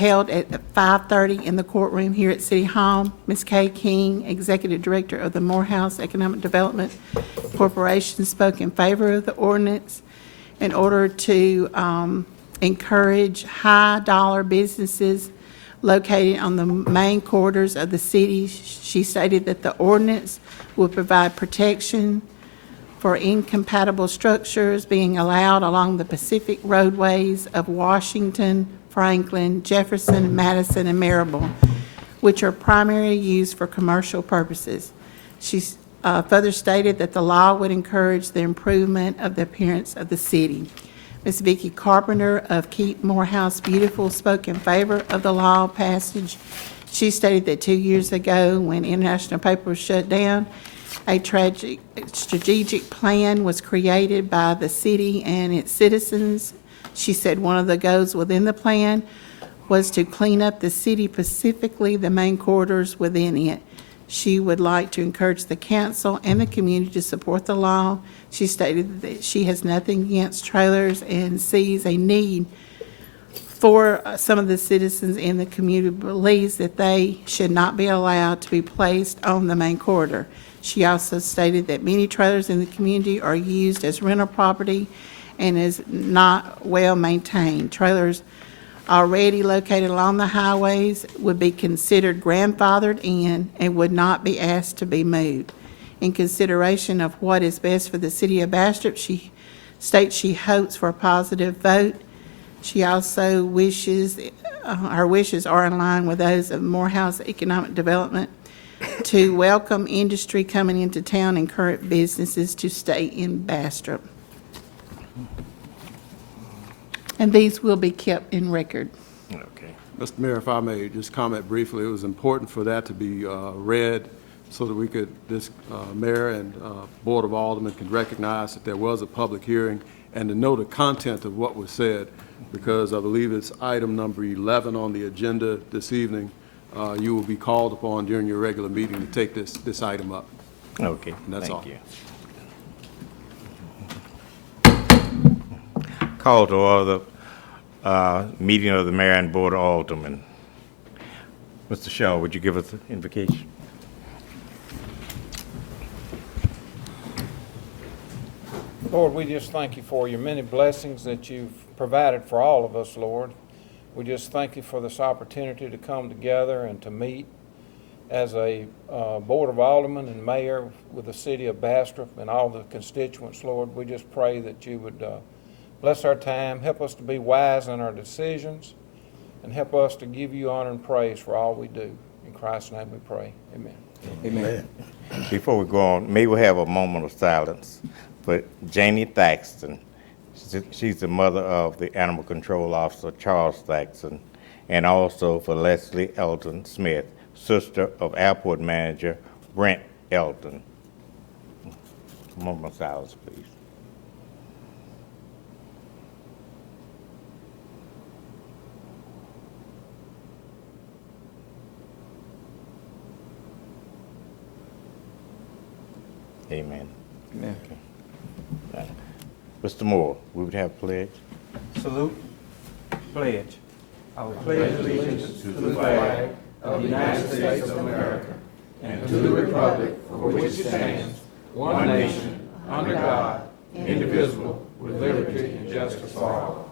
held at 5:30 in the courtroom here at City Hall. Ms. Kay King, Executive Director of the Morehouse Economic Development Corporation, spoke in favor of the ordinance in order to encourage high-dollar businesses located on the main corridors of the city. She stated that the ordinance will provide protection for incompatible structures being allowed along the Pacific roadways of Washington, Franklin, Jefferson, Madison, and Marable, which are primarily used for commercial purposes. She further stated that the law would encourage the improvement of the appearance of the city. Ms. Vicki Carpenter of Keep Morehouse Beautiful spoke in favor of the law passage. She stated that 2 years ago, when International Paper was shut down, a strategic plan was created by the city and its citizens. She said one of the goals within the plan was to clean up the city, specifically the main corridors within it. She would like to encourage the council and the community to support the law. She stated that she has nothing against trailers and sees a need for some of the citizens in the community, believes that they should not be allowed to be placed on the main corridor. She also stated that many trailers in the community are used as rental property and is not well maintained. Trailers already located along the highways would be considered grandfathered in and would not be asked to be moved. In consideration of what is best for the city of Bastrop, she states she hopes for a positive vote. She also wishes, her wishes are in line with those of Morehouse Economic Development, to welcome industry coming into town and current businesses to stay in Bastrop. And these will be kept in record. Okay. Mr. Mayor, if I may just comment briefly, it was important for that to be read so that we could, this mayor and Board of Aldermen could recognize that there was a public hearing and to know the content of what was said, because I believe it's item number 11 on the agenda this evening. You will be called upon during your regular meeting to take this item up. Okay, And that's all. thank you. Call to order meeting of the Mayor and Board of Aldermen. Mr. Shaw, would you give us an invocation? Lord, we just thank you for your many blessings that you've provided for all of us, Lord. We just thank you for this opportunity to come together and to meet as a Board of Aldermen and Mayor with the city of Bastrop and all the constituents, Lord. We just pray that you would bless our time, help us to be wise in our decisions, and help us to give you honor and praise for all we do. In Christ's name we pray. Amen. Amen. Before we go on, may we have a moment of silence for Janie Thaxton. She's the mother of the Animal Control Officer, Charles Thaxton, and also for Leslie Elton Smith, sister of Airport Manager Brent Elton. A moment of silence, please. Amen. Amen. Okay. Mr. Moore, we would have pledge. Salute. Pledge. I will pledge allegiance to the flag of the United States of America and to the republic for which it stands, one nation, under God, indivisible, with liberty and justice for all.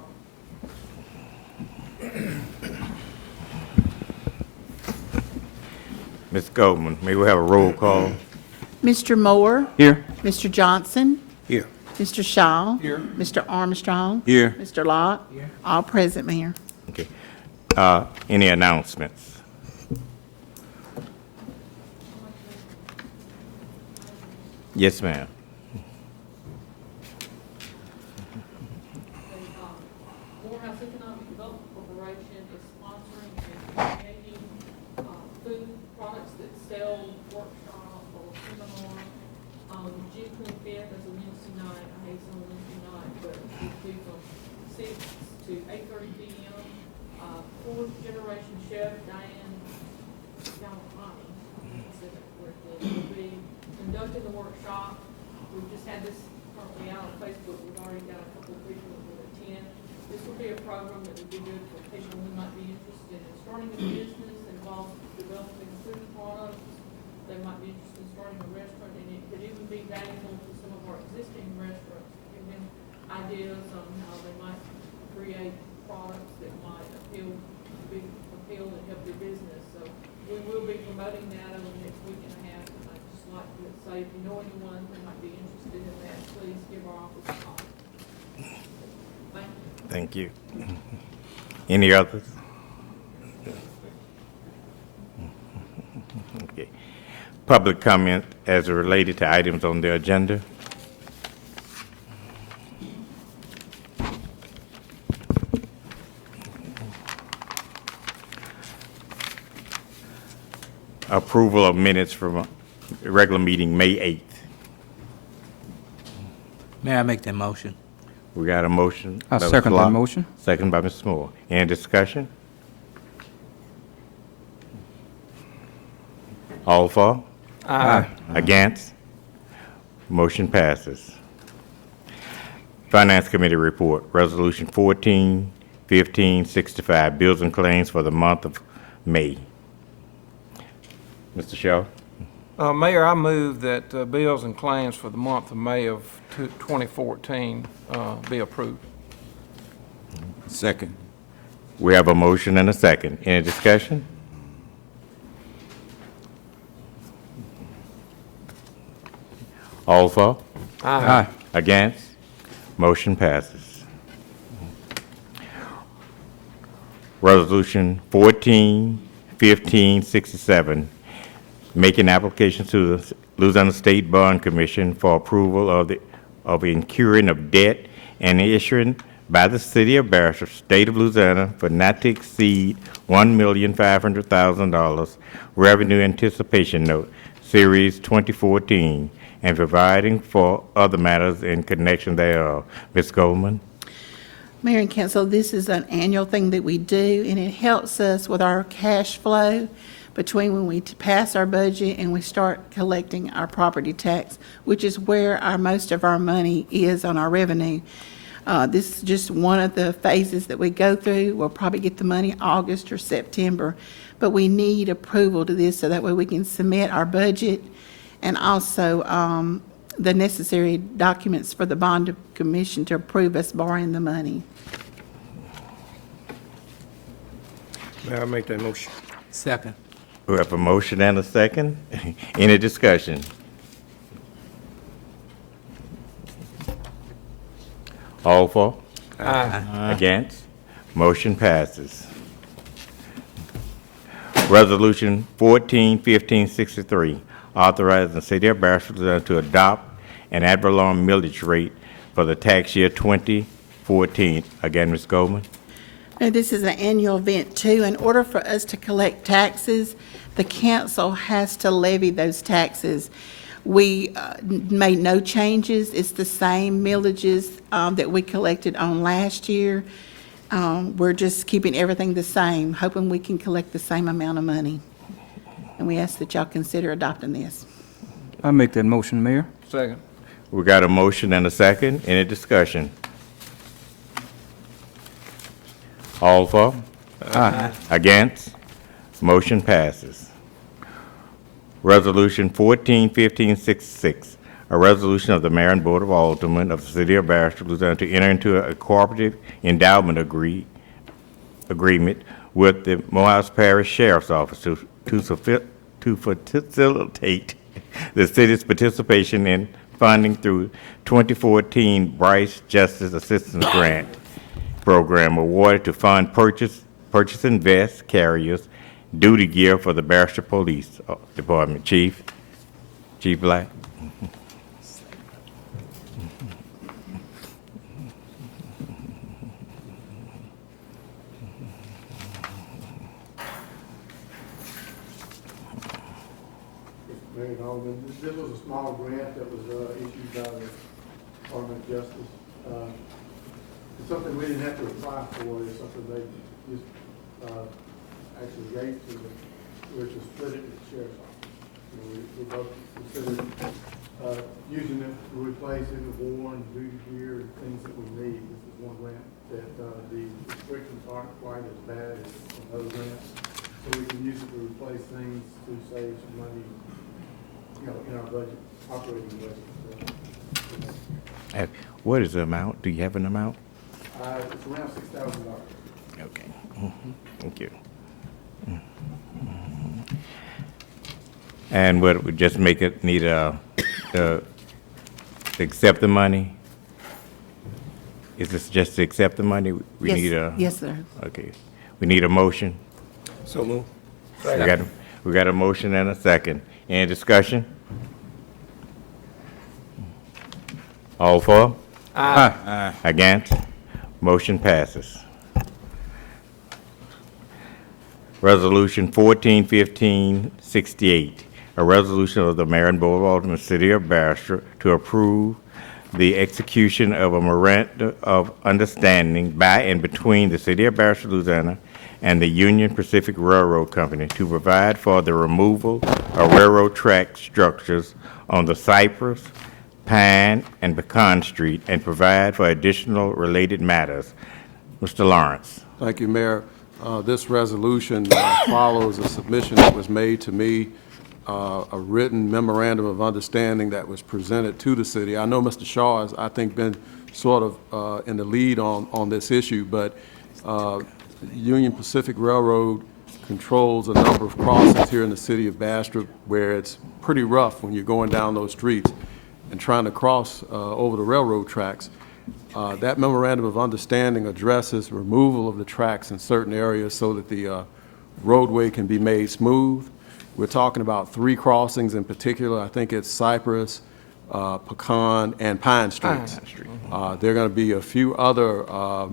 Ms. Goldman, may we have a roll call? Mr. Moore? Here. Mr. Johnson? Here. Mr. Shaw? Here. Mr. Armstrong? Here. Mr. Locke? Here. All present, Mayor. Okay. Any announcements? Yes, ma'am. Morehouse Economic Development Corporation is sponsoring and creating food products that sell workshop or seminar on June 25th as a Wednesday night. I hate it's on Wednesday night, but it's due from 6 to 8:30 p.m. Fourth generation chef Diane Galvani, I said that correctly, will be conducting the workshop. We've just had this currently out on Facebook. We've already got a couple of people that will attend. This will be a program that would be good for people who might be interested in Thank you. Any others? Okay. Public comment as related to items on the agenda. Approval of minutes from regular meeting, May 8th. May I make that motion? We got a motion. I by Mr. second that Locke, motion. Second by Mr. Moore. Any discussion? All for? Aye. Against? Motion passes. Finance Committee report, Resolution 14-1565, bills and claims for the month of May. Mr. Shaw? Mayor, I move that bills and claims for the month of May of 2014 be approved. Second. We have a motion and a second. Any discussion? All for? Aye. Against? Motion passes. Resolution 14-1567, making application to the Louisiana State Bond Commission for approval of incurring of debt and issuing by the City of Bastrop, State of Louisiana, for not to exceed $1,500,000 revenue anticipation note, Series 2014, and providing for other matters in connection thereof. Ms. Goldman? Mayor and council, this is an annual thing that we do, and it helps us with our cash flow between when we pass our budget and we start collecting our property tax, which is where most of our money is on our revenue. This is just one of the phases that we go through. We'll probably get the money August or September, but we need approval to this so that way we can submit our budget and also the necessary documents for the bond commission to approve us borrowing the money. May I make that motion? Second. We have a motion and a second. Any discussion? All for? Aye. Against? Motion passes. Resolution 14-1563, authorizing the City of Bastrop to adopt an ad valorem millage rate for the tax year 2014. Again, Ms. Goldman. Now, this is an annual event too. In order for us to collect taxes, the council has to levy those taxes. We made no changes. It's the same millages that we collected on last year. We're just keeping everything the same, hoping we can collect the same amount of money. And we ask that y'all consider adopting this. I make that motion, Mayor. Second. We got a motion and a second. Any discussion? All for? Aye. Against? Motion passes. Resolution 14-1566, a resolution of the Mayor and Board of Aldermen of the City of Bastrop, Louisiana, to enter into a cooperative endowment agreement with the Morehouse Parish Sheriff's Office to facilitate the city's participation in funding through 2014 Bryce Justice Assistance Grant Program awarded to fund purchasing vests, carriers, duty gear for the Bastrop Police Department. Chief Black. Mayor and Alderman, this was a small grant that was issued by the Department of Justice. It's something we didn't have to apply for. It's something they just actually gave to the, we were to split it with the sheriff's office. You know, we both considered using it to replace any worn duty gear and things that we need. This is one grant that the restrictions aren't quite as bad as some other grants. So we can use it to replace things to save some money, you know, in our budget, operating budget. So, What is the amount? Do you have an amount? it's around $6,000. Okay. Thank you. And what, we just make it, need to accept the money? Is this just to accept the money? We Yes, need a. yes, sir. Okay. We need a motion. So move. We got a motion and a second. Any discussion? All for? Aye. Against? Motion passes. Resolution 141568, a resolution of the Mayor and Board of Aldermen, City of Bastrop, to approve the execution of a memorandum of understanding by and between the City of Bastrop, Louisiana, and the Union Pacific Railroad Company to provide for the removal of railroad track structures on the Cypress, Pine, and Pecan Street, and provide for additional related matters. Mr. Lawrence. Thank you, Mayor. This resolution follows a submission that was made to me, a written memorandum of understanding that was presented to the city. I know Mr. Shaw has, I think, been sort of in the lead on this issue, but Union Pacific Railroad controls a number of crossings here in the city of Bastrop where it's pretty rough when you're going down those streets and trying to cross over the railroad tracks. That memorandum of understanding addresses removal of the tracks in certain areas so that the roadway can be made smooth. We're talking about 3 crossings in particular. I think it's Cypress, Pecan, and Pine Streets. There are going to be a few other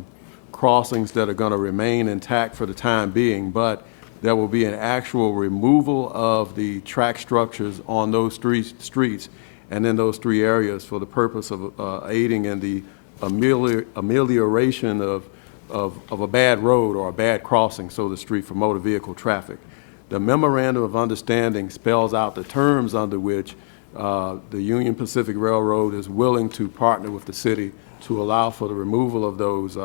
crossings that are going to remain intact for the time being, but there will be an actual removal of the track structures on those streets and in those 3 areas for the purpose of aiding in the amelioration of a bad road or a bad crossing, so to speak, for motor vehicle traffic. The memorandum of understanding spells out the terms under which the Union Pacific Railroad is willing to partner with the city to allow for the removal of those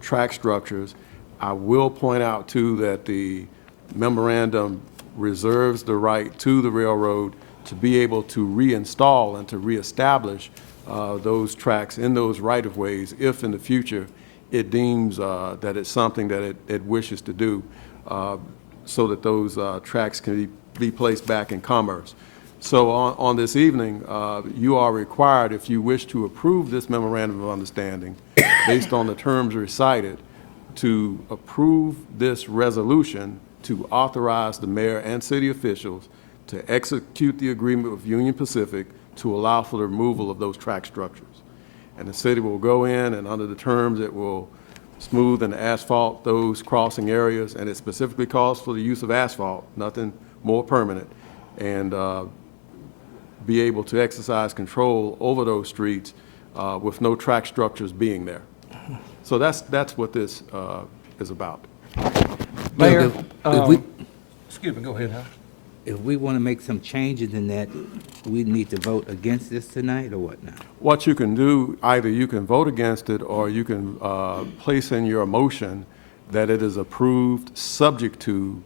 track structures. I will point out, too, that the memorandum reserves the right to the railroad to be able to reinstall and to reestablish those tracks in those right-of-ways if in the future it deems that it's something that it wishes to do, so that those tracks can be placed back in commerce. So on this evening, you are required, if you wish to approve this memorandum of understanding, based on the terms recited, to approve this resolution to authorize the mayor and city officials to execute the agreement with Union Pacific to allow for the removal of those track structures. And the city will go in, and under the terms, it will smooth and asphalt those crossing areas, and it specifically calls for the use of asphalt, nothing more permanent, and be able to exercise control over those streets with no track structures being there. So that's what this is about. Mayor, If we, excuse me, go ahead, Hal. if we want to make some changes in that, we need to vote against this tonight, or what now? What you can do, either you can vote against it, or you can place in your motion that it is approved subject to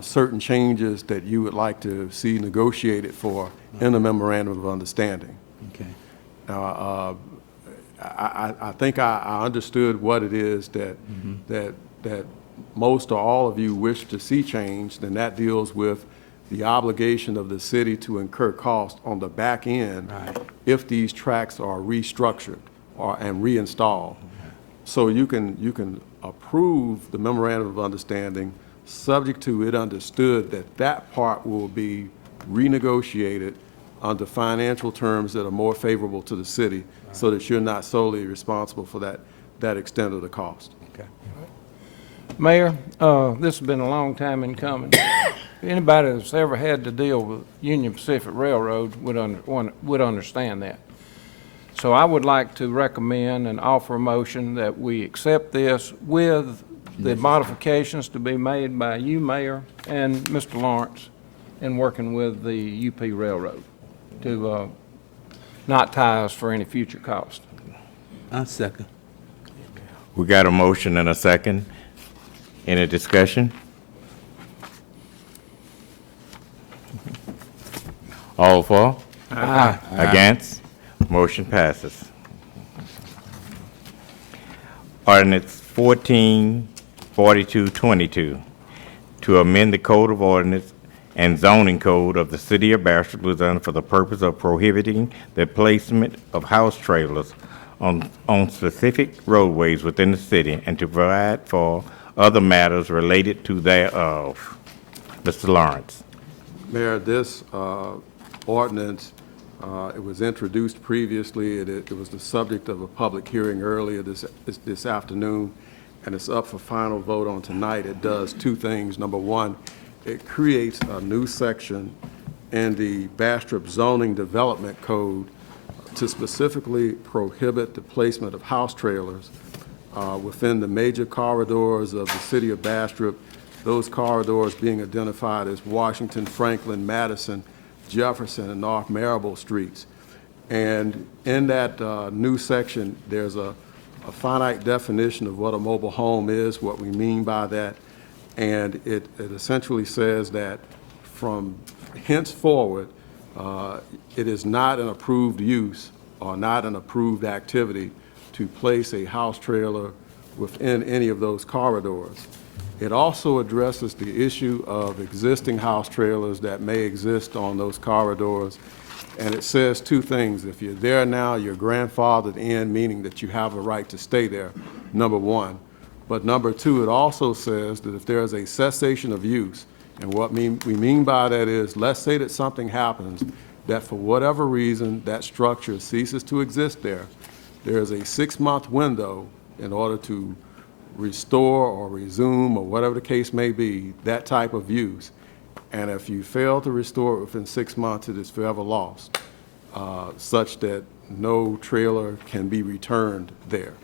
certain changes that you would like to see negotiated for in the memorandum of understanding. Okay. Now, I think I understood what it is that that most or all of you wish to see changed, and that deals with the obligation of the city to incur cost on the back end if these tracks are restructured and reinstalled. So you can approve the memorandum of understanding subject to it understood that that part will be renegotiated under financial terms that are more favorable to the city, so that you're not solely responsible for that extent of the cost. Okay. Mayor, this has been a long time in coming. Anybody that's ever had to deal with Union Pacific Railroad would understand that. So I would like to recommend and offer a motion that we accept this with the modifications to be made by you, Mayor, and Mr. Lawrence, in working with the UP Railroad to not tie us for any future cost. I'll second. We got a motion and a second. Any discussion? All for? Aye. Against? Motion passes. Ordinance 144222, to amend the Code of Ordinance and Zoning Code of the City of Bastrop, Louisiana for the purpose of prohibiting the placement of house trailers on specific roadways within the city and to provide for other matters related to thereof. Mr. Lawrence. Mayor, this ordinance, it was introduced previously. It was the subject of a public hearing earlier this afternoon, and it's up for final vote on tonight. It does two things. Number one, it creates a new section in the Bastrop Zoning Development Code to specifically prohibit the placement of house trailers within the major corridors of the city of Bastrop, those corridors being identified as Washington, Franklin, Madison, Jefferson, and North Marable Streets. And in that new section, there's a finite definition of what a mobile home is, what we mean by that, and it essentially says that from henceforward, it is not an approved use or not an approved activity to place a house trailer within any of those corridors. It also addresses the issue of existing house trailers that may exist on those corridors. And it says two things. If you're there now, you're grandfathered in, meaning that you have a right to stay there, number one. But number two, it also says that if there is a cessation of use, and what we mean by that is, let's say that something happens that for whatever reason that structure ceases to exist there, there is a 6-month window in order to restore or resume, or whatever the case may be, that type of use. And if you fail to restore it within 6 months, it is forever lost, such that no trailer can be returned there.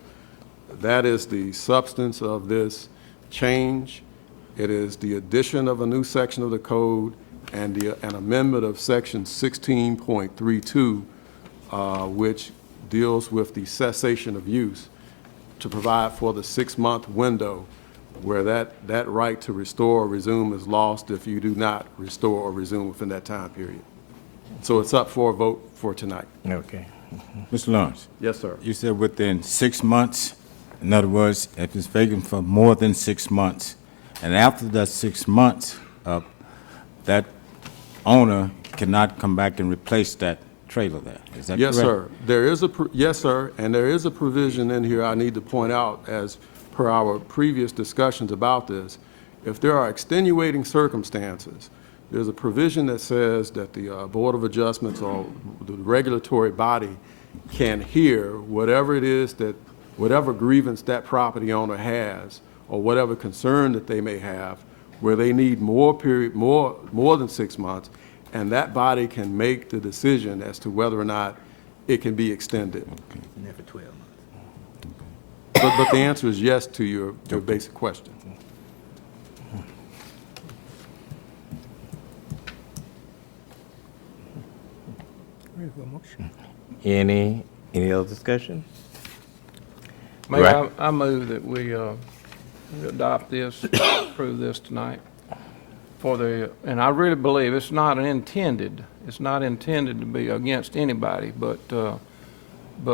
That is the substance of this change. It is the addition of a new section of the code and an amendment of section 16.32, which deals with the cessation of use, to provide for the 6-month window where that right to restore or resume is lost if you do not restore or resume within that time period. So it's up for a vote for tonight. Okay. Mr. Lawrence, Yes, sir. you said within 6 months. In other words, if it's vacant for more than 6 months, and after that 6 months up, that owner cannot come back and replace that trailer there. Is that correct? Yes, sir. There is yes, sir, and there is a provision in here I need to point out as per our previous discussions about this. If there are extenuating circumstances, there's a provision that says that the Board of Adjustments or the regulatory body can hear whatever it is that, whatever grievance that property owner has or whatever concern that they may have, where they need more than 6 months, and that body can make the decision as to whether or not it can be extended. And then for 12 months. But the answer is yes to your basic question. Any other discussion? Mayor, Right. I move that we adopt this, approve this tonight for the, and I really believe it's not intended to be against anybody, but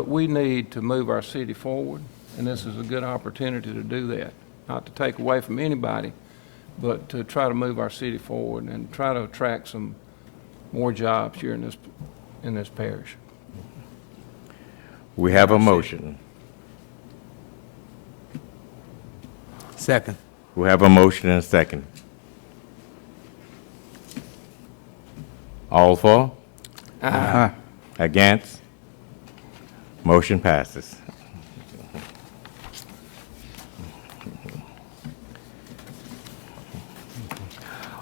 we need to move our city forward, and this is a good opportunity to do that. Not to take away from anybody, but to try to move our city forward and try to attract some more jobs here in this parish. We have a motion. Second. We have a motion and a second. All for? Aye. Against? Motion passes.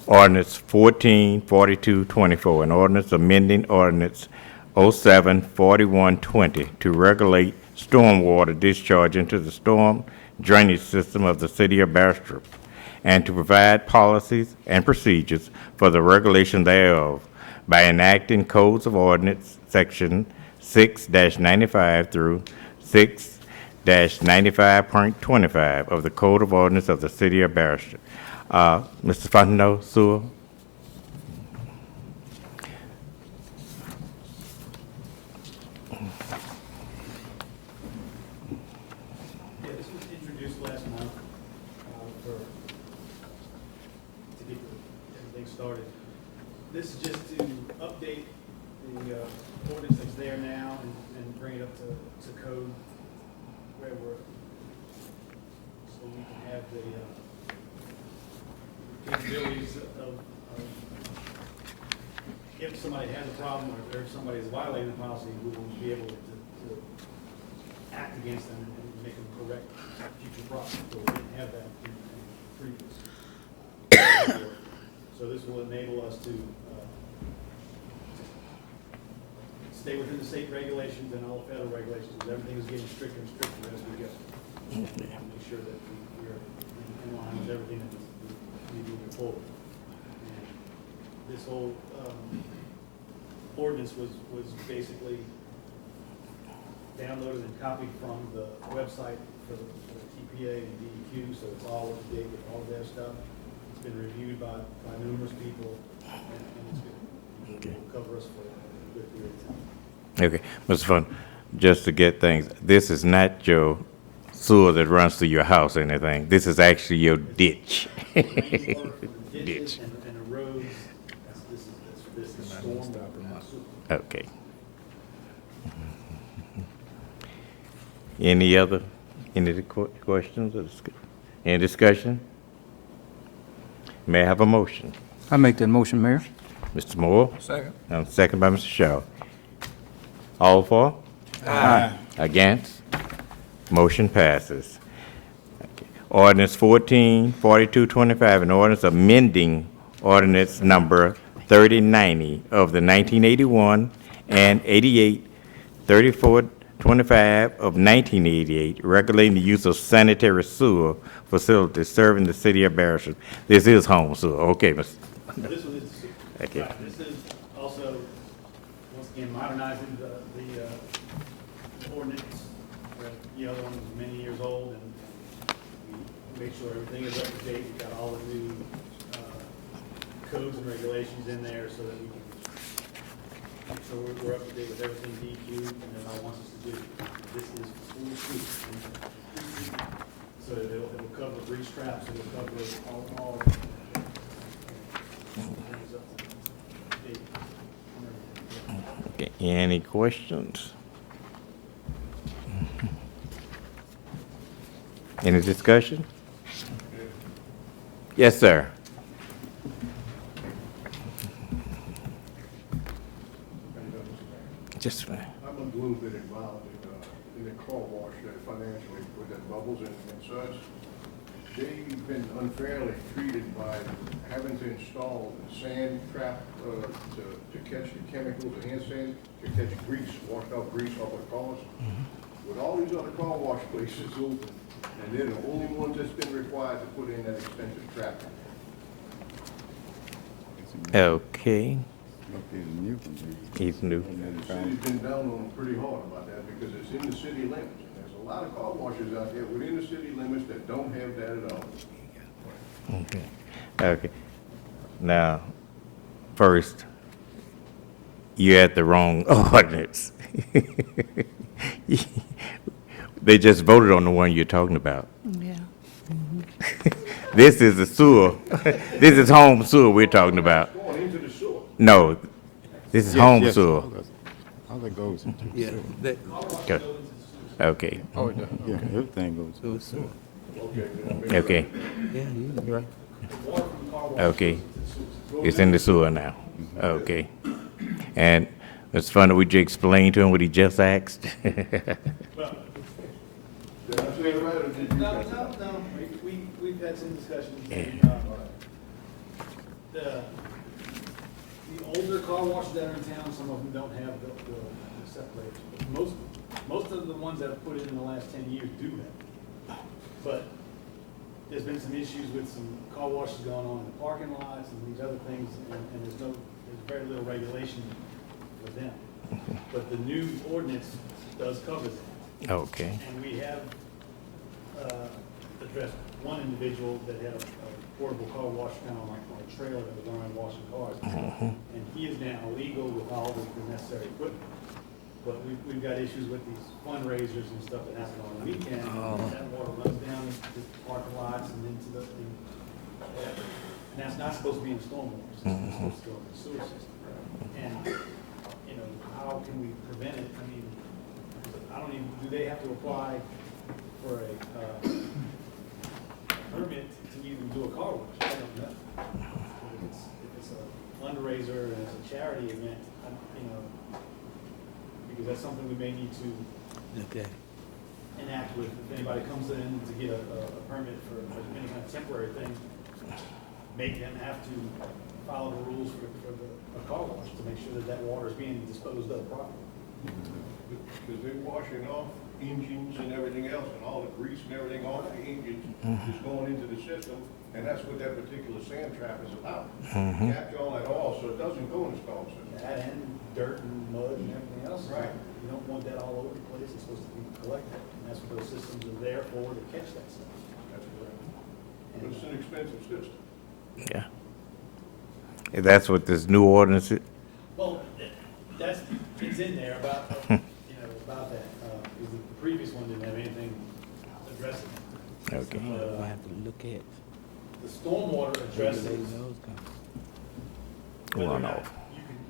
Ordinance 144224, an ordinance amending ordinance 074120 to regulate stormwater discharge into the storm drainage system of the city of Bastrop and to provide policies and procedures for the regulation thereof by enacting codes of ordinance section 6-95 through 6-95.25 of the Code of Ordinance of the City of Bastrop. Mr. Fontenot, Sewell? Yeah, this was introduced last month to get everything started. This is just to update ordinance that's there now and bring it up to code where we're, so we can have the capabilities of if somebody has a problem or if somebody is violating the policy, we will be able to act against them and make them correct future problems. So we didn't have that in previous. So this will enable us to stay within the state regulations and all the federal regulations. Everything is getting stricter and stricter as we go. And make sure that we are in line with everything that we moving forward. And this whole ordinance was basically downloaded and copied from the website for the TPA and DEQ, so it's all up to date with all of their stuff. It's been reviewed by numerous people, and it's good. It will cover us for a good period of time. Okay, Mr. Fun, just to get things, this is not your sewer that runs through your house or anything. This is actually your ditch. Rainwater from the ditches and the roads, this is storm water. Okay. Any other questions or any discussion? May I have a motion? I make that motion, Mayor. Mr. Moore? Second. And second by Mr. Shaw. All for? Aye. Against? Motion passes. Okay. Ordinance 144225, an ordinance amending ordinance number 3090 of the 1981 and 88 3425 of 1988, regulating the use of sanitary sewer facilities serving the city of Bastrop. This is home sewer. Okay, Mr. This one is, Okay. right, this is also, once again, modernizing the ordinance. The other one was many years old, and we make sure everything is up to date. We've got all the new codes and regulations in there so that we can make sure we're up to date with everything DEQ and everybody wants us to do. This is full suite. So it'll cover grease traps, it'll cover all things up to date. Okay. Any questions? Any discussion? Yes, sir. Just fine. I'm a little bit involved in the car wash financially with the bubbles and such. They've been unfairly treated by having to install sand trap to catch the chemicals, the hand sand, to catch grease, washed out grease off of the cars. With all these other car wash places open, and they're the only ones that's been required to put in that expensive trap. Okay. He's new. And the city's been down on them pretty hard about that because it's in the city limits. And there's a lot of car washes out there within the city limits that don't have that at all. Okay. Okay. Now, first, you're at the wrong ordinance. They just voted on the one you're talking about. Yeah. This is the sewer. This is home sewer we're talking about. Going into the sewer. No, this is home sewer. All that goes into Yeah, that, Okay. Okay. Oh, it does. Yeah, everything goes. so, Okay. yeah, you right. Okay. It's in the sewer now. Okay. And it's funny, would you explain to him what he just asked? Did I say it right or did you? No, we've had some discussions. The older car washes that are in town, some of them don't have the separators. But most of the ones that have put it in the last 10 years do have. But there's been some issues with some car washes going on in the parking lots and these other things, and there's very little regulation for them. But the new ordinance does cover that. Okay. And we have addressed one individual that had a portable car wash kind of like on a trailer that was running washing cars. And he is now legal with all the necessary equipment. But we've got issues with these fundraisers and stuff that happen on the weekend. That water runs down to parking lots and into and that's not supposed to be in stormwater. It's supposed to go in the sewer system. And, how can we prevent it? I mean, I don't even, do they have to apply for a permit to even do a car wash? I don't know. If it's a fundraiser and it's a charity event, you know, because that's something we may need to Okay. enact with, if anybody comes in to get a permit for any kind of temporary thing, make them have to follow the rules for a car wash to make sure that that water is being disposed of properly. Because they're washing off engines and everything else, and all the grease and everything off the engines is going into the system, and that's what that particular sand trap is about. Capture all that oil so it doesn't go in the storm system. That and dirt and mud and everything else. Right. You don't want that all over the place. It's supposed to be collected. And that's what those systems are there for, to catch that stuff. That's correct. But it's an expensive system. Yeah. That's what this new ordinance is? Well, it's in there about, you know, about that. Because the previous one didn't have anything addressing it. Okay. I have to look at. The stormwater addresses those kind whether or Runoff. not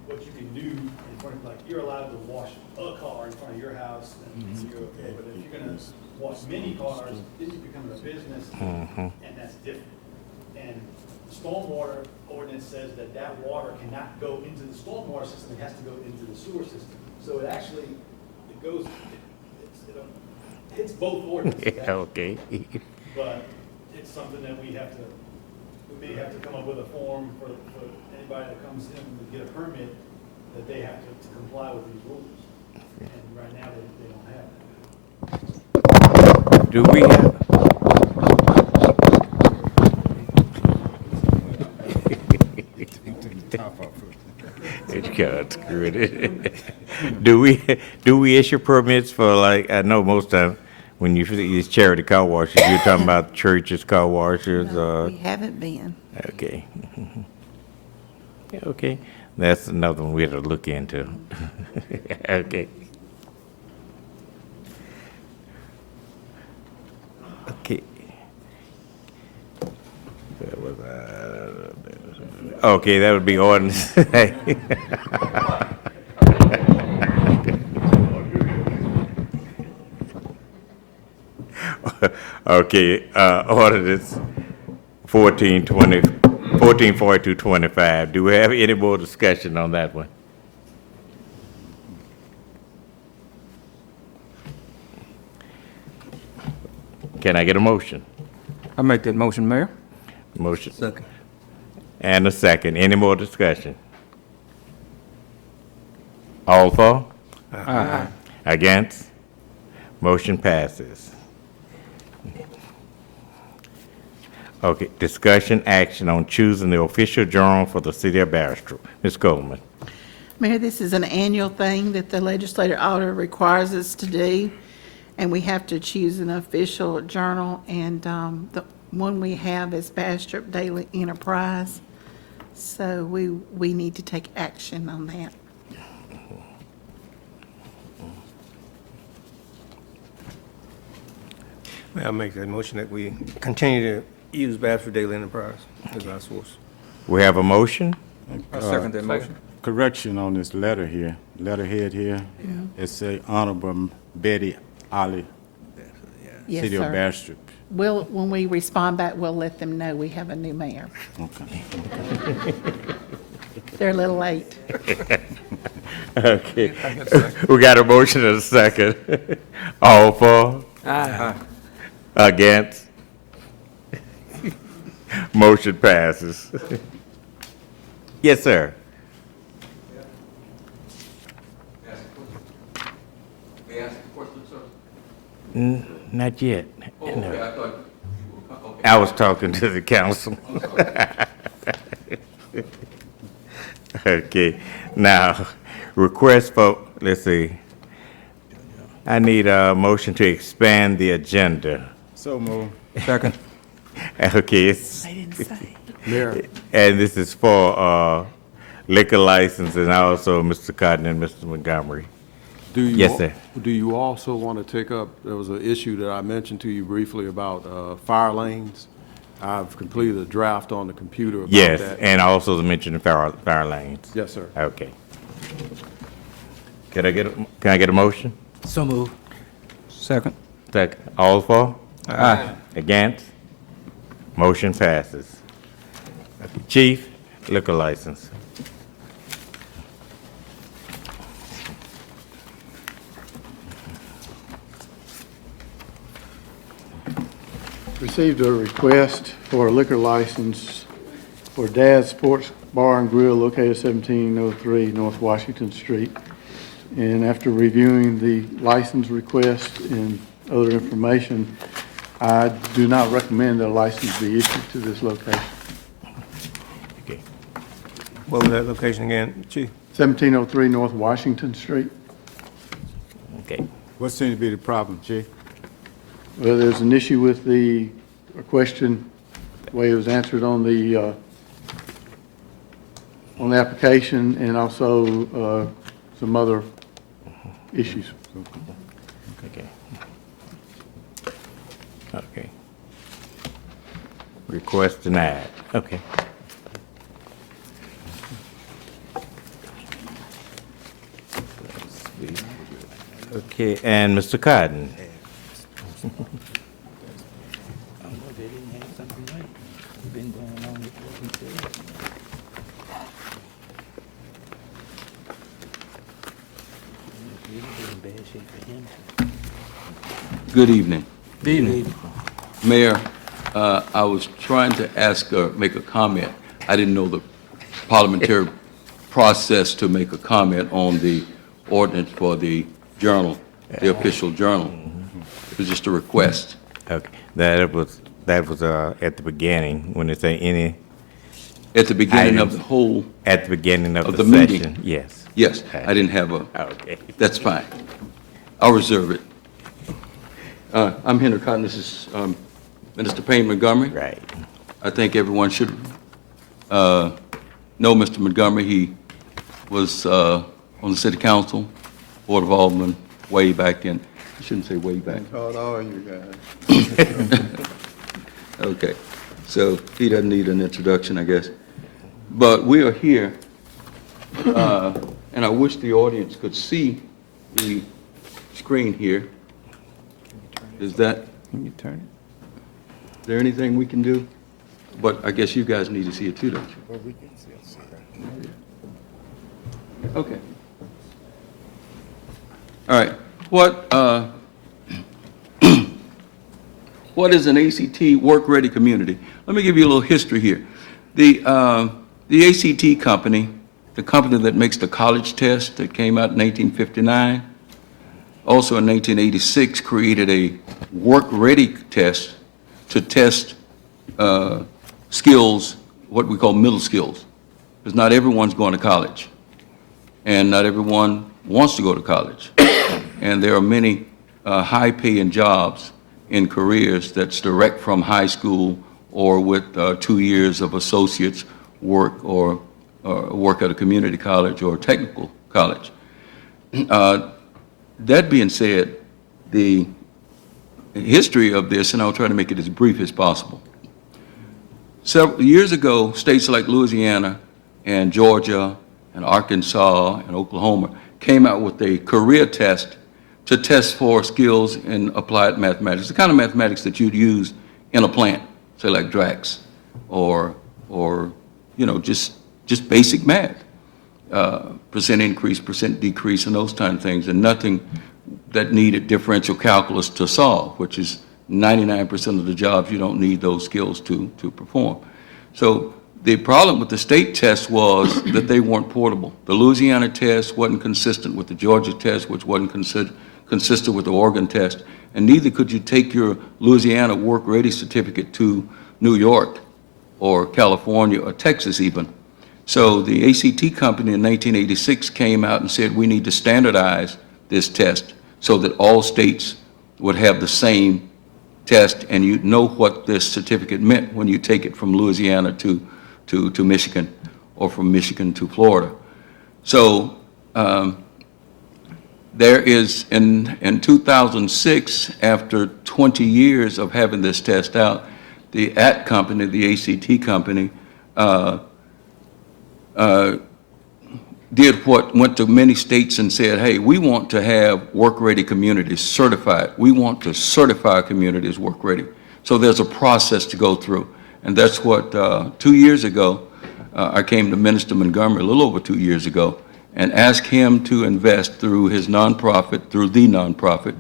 what you can do in front of, like, you're allowed to wash a car in front of your house, and you're okay. But if you're gonna wash many cars, then you become a business, and that's different. And the stormwater ordinance says that that water cannot go into the stormwater system, it has to go into the sewer system. So it actually, it goes, it hits both ordinances. Okay. But it's something that we may have to come up with a form for anybody that comes in to get a permit, that they have to comply with these rules. And right now, they don't have that. Do we have? It's got screwed it. Do we issue permits for, like, I know most time when you see these charity car washes, you're talking about churches, car washes, No, we haven't been. okay. Yeah, okay, that's another one we have to look into. Okay. Okay. Where was I? Okay, that would be ordinance. Okay, ordinance 144225. Do we have any more discussion on that one? Can I get a motion? I make that motion, Mayor. Motion. Second. And a second. Any more discussion? All for? Aye. Against? Motion passes. Okay, discussion action on choosing the official journal for the city of Bastrop. Ms. Coleman. Mayor, this is an annual thing that the legislative order requires us to do, and we have to choose an official journal, and the one we have is Bastrop Daily Enterprise, so we need to take action on that. May I make that motion that we continue to use Bastrop Daily Enterprise as our source? We have a motion? I second that motion. Correction on this letter here, letterhead here. It say Honorable Betty Ali, Yes, City of sir. Bastrop. When we respond back, we'll let them know we have a new mayor. Okay. They're a little late. Okay. We got a motion and a second. All for? Aye. Against? Motion passes. Yes, sir. May I ask a question, sir? Not yet. Oh, No. okay, I thought you were, okay. I was talking to the council. Okay, now, request for, let's see. I need a motion to expand the agenda. So move. Second. Okay, it's, They didn't say. Mayor, and this is for liquor license and also Mr. Cotton and Mr. Montgomery. do you? Yes, sir. Do you also want to take up, there was an issue that I mentioned to you briefly about fire lanes. I've completed a draft on the computer about Yes, that. and also to mention the fire lanes. Yes, sir. Okay. Can I get a motion? So move. Second. Second. All for? Aye. Against? Motion passes. Chief, liquor license. Received a request for a liquor license for Dad's Sports Bar and Grill located 1703 North Washington Street. And after reviewing the license request and other information, I do not recommend that a license be issued to this location. Okay. What was that location again, Chief? 1703 North Washington Street. Okay. What seems to be the problem, Chief? Well, there's an issue with the question, the way it was answered on the application, and also some other issues. Okay. Okay. Request denied. Okay. Okay, and Mr. Cotton. Good evening. Good evening. Mayor, I was trying to ask or make a comment. I didn't know the parliamentary process to make a comment on the ordinance for the journal, the official journal. It was just a request. Okay, that was at the beginning, when they say any, At the beginning of Items. the whole, at the beginning of Of the the meeting. session, yes. yes, I didn't have a, Okay. that's fine. I'll reserve it. I'm Henry Cotton, this is Minister Payne Montgomery. Right. I think everyone should know Mr. Montgomery. He was on the city council, Board of Aldermen, way back in, I shouldn't say way back. Called all you guys. Okay, so he doesn't need an introduction, I guess. But we are here, and I wish the audience could see the screen here. Is that, Can you turn is there anything we can do? But I guess you guys need to see it too, don't you? Okay. All right, what is an ACT work-ready community? Let me give you a little history here. The ACT company, the company that makes the college test that came out in 1859, also in 1986 created a work-ready test to test skills, what we call middle skills, because not everyone's going to college, and not everyone wants to go to college. And there are many high-paying jobs in careers that's direct from high school or with 2 years of associate's work or work at a community college or technical college. That being said, the history of this, and I'll try to make it as brief as possible. Several years ago, states like Louisiana and Georgia and Arkansas and Oklahoma came out with a career test to test for skills in applied mathematics, the kind of mathematics that you'd use in a plant, say like Drax, or you know, just basic math, percent increase, percent decrease, and those kind of things, and nothing that needed differential calculus to solve, which is 99% of the jobs you don't need those skills to perform. So the problem with the state test was that they weren't portable. The Louisiana test wasn't consistent with the Georgia test, which wasn't consistent with the Oregon test, and neither could you take your Louisiana work-ready certificate to New York or California or Texas even. So the ACT company in 1986 came out and said we need to standardize this test so that all states would have the same test, and you'd know what this certificate meant when you take it from Louisiana to Michigan, or from Michigan to Florida. So there is, in 2006, after 20 years of having this test out, the company, the ACT company, did what went to many states and said, hey, we want to have work-ready communities certified. We want to certify communities work-ready. So there's a process to go through. And that's what 2 years ago, I came to Minister Montgomery a little over 2 years ago and asked him to invest through his nonprofit, through the nonprofit,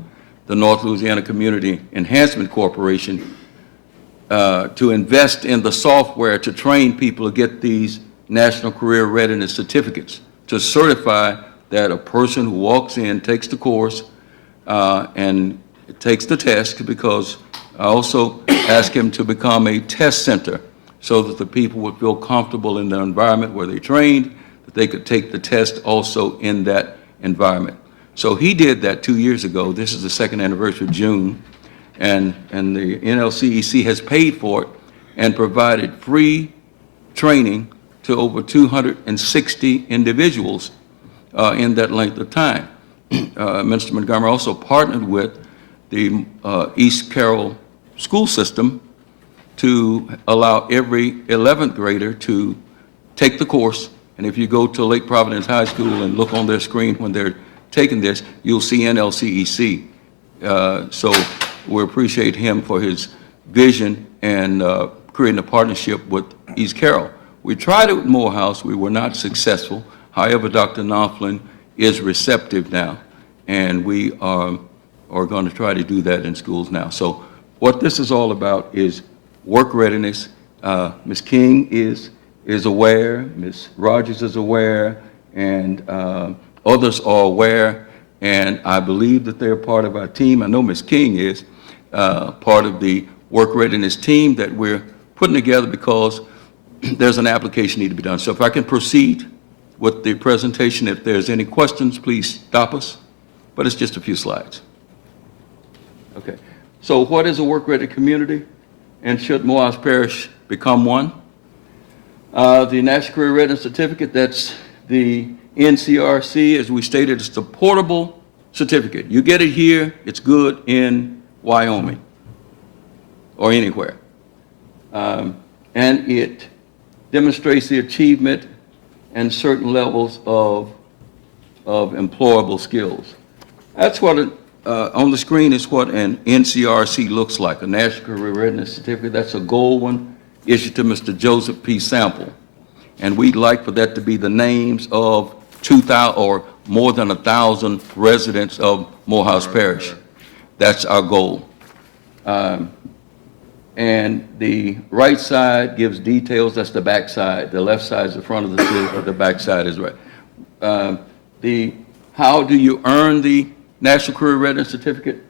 the North Louisiana Community Enhancement Corporation, to invest in the software to train people to get these National Career Readiness Certificates, to certify that a person who walks in, takes the course, and takes the test, because I also asked him to become a test center so that the people would feel comfortable in the environment where they trained, that they could take the test also in that environment. So he did that 2 years ago. This is the second anniversary of June, and the NLCEC has paid for it and provided free training to over 260 individuals in that length of time. Minister Montgomery also partnered with the East Carroll school system to allow every 11th grader to take the course. And if you go to Lake Providence High School and look on their screen when they're taking this, you'll see NLCEC. So we appreciate him for his vision and creating a partnership with East Carroll. We tried it with Morehouse. We were not successful. However, Dr. Knopflin is receptive now, and we are going to try to do that in schools now. So what this is all about is work readiness. Ms. King is aware, Ms. Rogers is aware, and others are aware, and I believe that they're part of our team. I know Ms. King is part of the work readiness team that we're putting together because there's an application need to be done. So if I can proceed with the presentation, if there's any questions, please stop us, but it's just a few slides. Okay, so what is a work-ready community, and should Morehouse Parish become one? The National Career Readiness Certificate, that's the NCRC, as we stated, it's the portable certificate. You get it here, it's good in Wyoming or anywhere. And it demonstrates the achievement and certain levels of employable skills. That's what on the screen is what an NCRC looks like, a National Career Readiness Certificate. That's a gold one issued to Mr. Joseph P. Sample. And we'd like for that to be the names of 2,000 or more than 1,000 residents of Morehouse Parish. That's our goal. And the right side gives details. That's the back side. The left side is the front of the suit, the back side is right. How do you earn the National Career Readiness Certificate?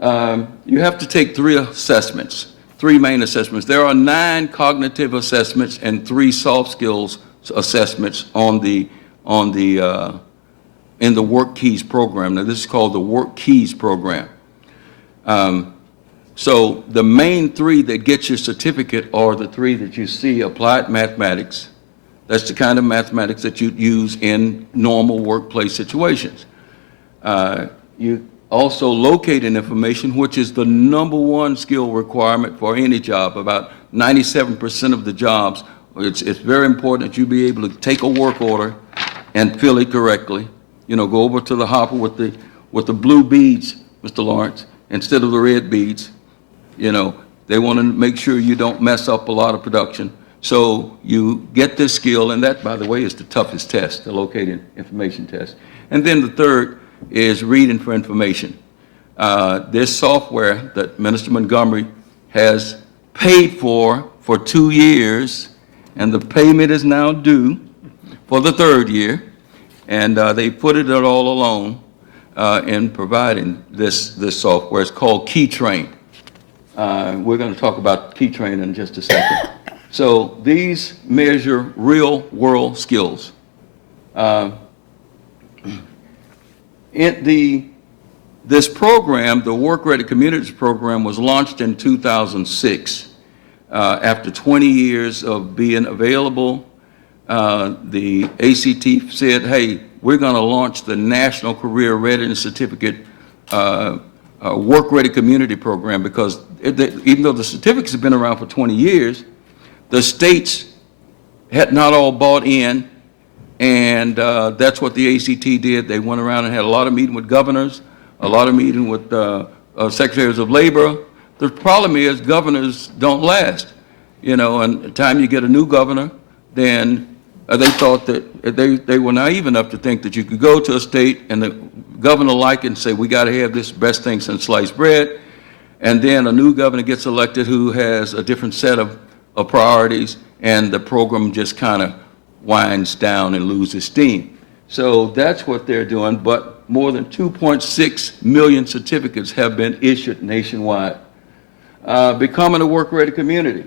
You have to take 3 assessments, 3 main assessments. There are 9 cognitive assessments and 3 soft skills assessments in the Work Keys program. Now, this is called the Work Keys program. So the main 3 that get your certificate are the 3 that you see: applied mathematics. That's the kind of mathematics that you'd use in normal workplace situations. You also locating information, which is the #1 skill requirement for any job. About 97% of the jobs, it's very important that you be able to take a work order and fill it correctly. You know, go over to the hopper with the blue beads, Mr. Lawrence, instead of the red beads. You know, they want to make sure you don't mess up a lot of production. So you get this skill, and that, by the way, is the toughest test, the locating information test. And then the third is reading for information. This software that Minister Montgomery has paid for 2 years, and the payment is now due for the 3rd year, and they put it all alone in providing this software. It's called KeyTrain. We're going to talk about KeyTrain in just a second. So these measure real-world skills. This program, the Work Ready Communities program, was launched in 2006. After 20 years of being available, the ACT said, hey, we're going to launch the National Career Readiness Certificate Work Ready Community Program, because even though the certificates have been around for 20 years, the states had not all bought in And that's what the ACT did. They went around and had a lot of meeting with governors, a lot of meeting with secretaries of labor. The problem is governors don't last, you know, and the time you get a new governor, then they thought that they were naive enough to think that you could go to a state and the governor like it and say, we got to have this best thing since sliced bread. And then a new governor gets elected who has a different set of priorities, and the program just kind of winds down and loses steam. So that's what they're doing, but more than 2.6 million certificates have been issued nationwide. Becoming a work-ready community.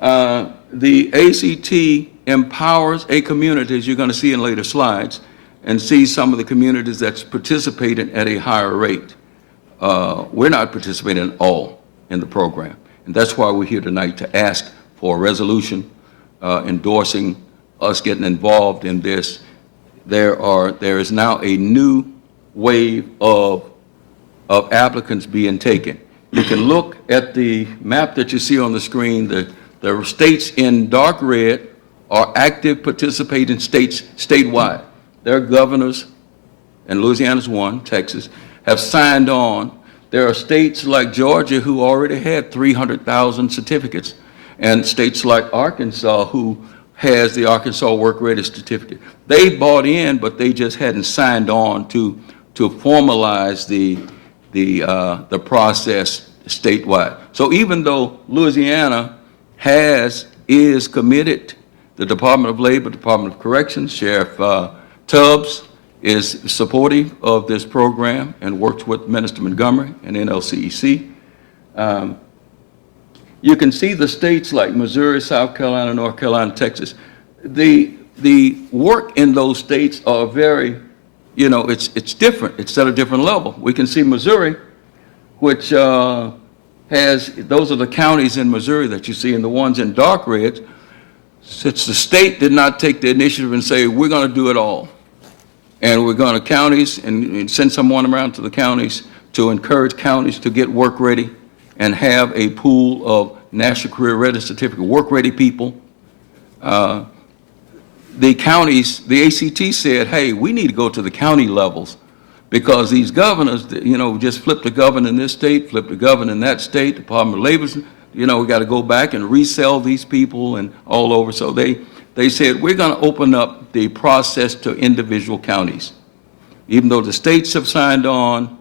The ACT empowers a community, as you're going to see in later slides, and see some of the communities that's participating at a higher rate. We're not participating at all in the program, and that's why we're here tonight to ask for a resolution endorsing us getting involved in this. There is now a new wave of applicants being taken. You can look at the map that you see on the screen. The states in dark red are active participating states statewide. Their governors, and Louisiana's one, Texas, have signed on. There are states like Georgia who already had 300,000 certificates, and states like Arkansas who has the Arkansas Work Ready certificate. They bought in, but they just hadn't signed on to formalize the process statewide. So even though Louisiana is committed, the Department of Labor, Department of Corrections, Sheriff Tubbs is supportive of this program and works with Minister Montgomery and NLCEC. You can see the states like Missouri, South Carolina, North Carolina, Texas. The work in those states are very, you know, it's different. It's at a different level. We can see Missouri, which those are the counties in Missouri that you see, and the ones in dark red, since the state did not take the initiative and say, we're going to do it all. And we're going to counties and send someone around to the counties to encourage counties to get work ready and have a pool of National Career Ready Certificate, work ready people. The counties, the ACT said, hey, we need to go to the county levels because these governors, you know, just flip the governor in this state, flip the governor in that state, Department of Labor, you know, we got to go back and resell these people and all over. So they said, we're going to open up the process to individual counties. Even though the states have signed on,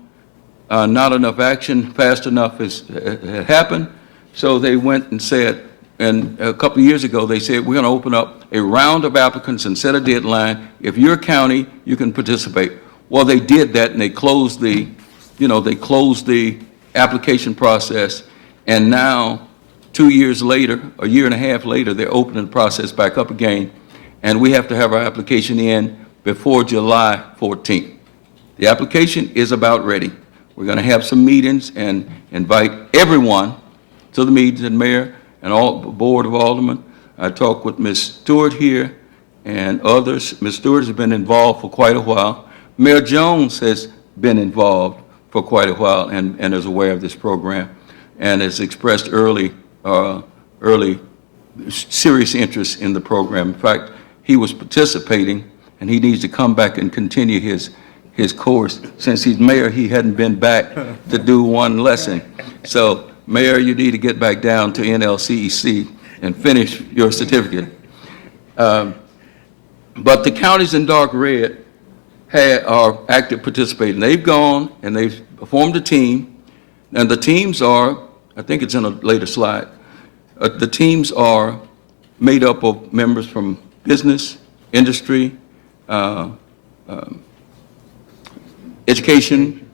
not enough action fast enough had happened. So they went and said, and a couple of years ago, they said, we're going to open up a round of applicants and set a deadline. If you're a county, you can participate. Well, they did that, and they closed the application process. And now, 2 years later, a year and a half later, they're opening the process back up again. And we have to have our application in before July 14th. The application is about ready. We're going to have some meetings and invite everyone to the meetings, and Mayor and all Board of Aldermen. I talked with Ms. Stewart here and others. Ms. Stewart has been involved for quite a while. Mayor Jones has been involved for quite a while and is aware of this program and has expressed early serious interest in the program. In fact, he was participating, and he needs to come back and continue his course. Since he's mayor, he hadn't been back to do one lesson. So, Mayor, you need to get back down to NLCEC and finish your certificate. But the counties in dark red are active participating. They've gone and they've formed a team, and the teams are, I think it's in a later slide, the teams are made up of members from business, industry, education,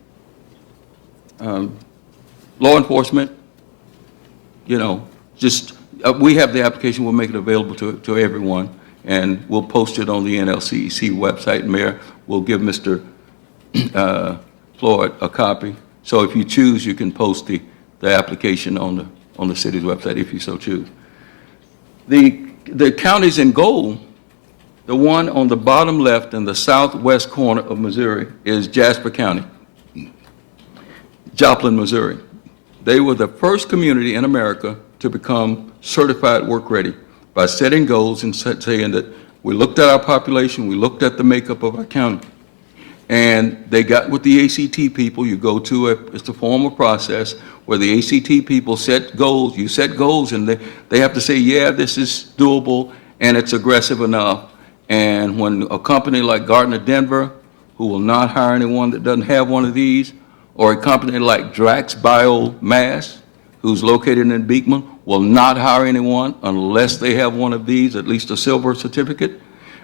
law enforcement, you know, just, we have the application, we'll make it available to everyone, and we'll post it on the NLCEC website. Mayor, we'll give Mr. Floyd a copy. So if you choose, you can post the application on the city's website if you so choose. The counties in gold, the one on the bottom left in the southwest corner of Missouri is Jasper County, Joplin, Missouri. They were the first community in America to become certified work ready by setting goals and saying that We looked at our population, we looked at the makeup of our county. And they got with the ACT people, you go to it's a formal process where the ACT people set goals, you set goals, and they have to say, yeah, this is doable, and it's aggressive enough. And when a company like Gardner Denver, who will not hire anyone that doesn't have one of these, or a company like Drax Biomass, who's located in Beekman, will not hire anyone unless they have one of these, at least a silver certificate,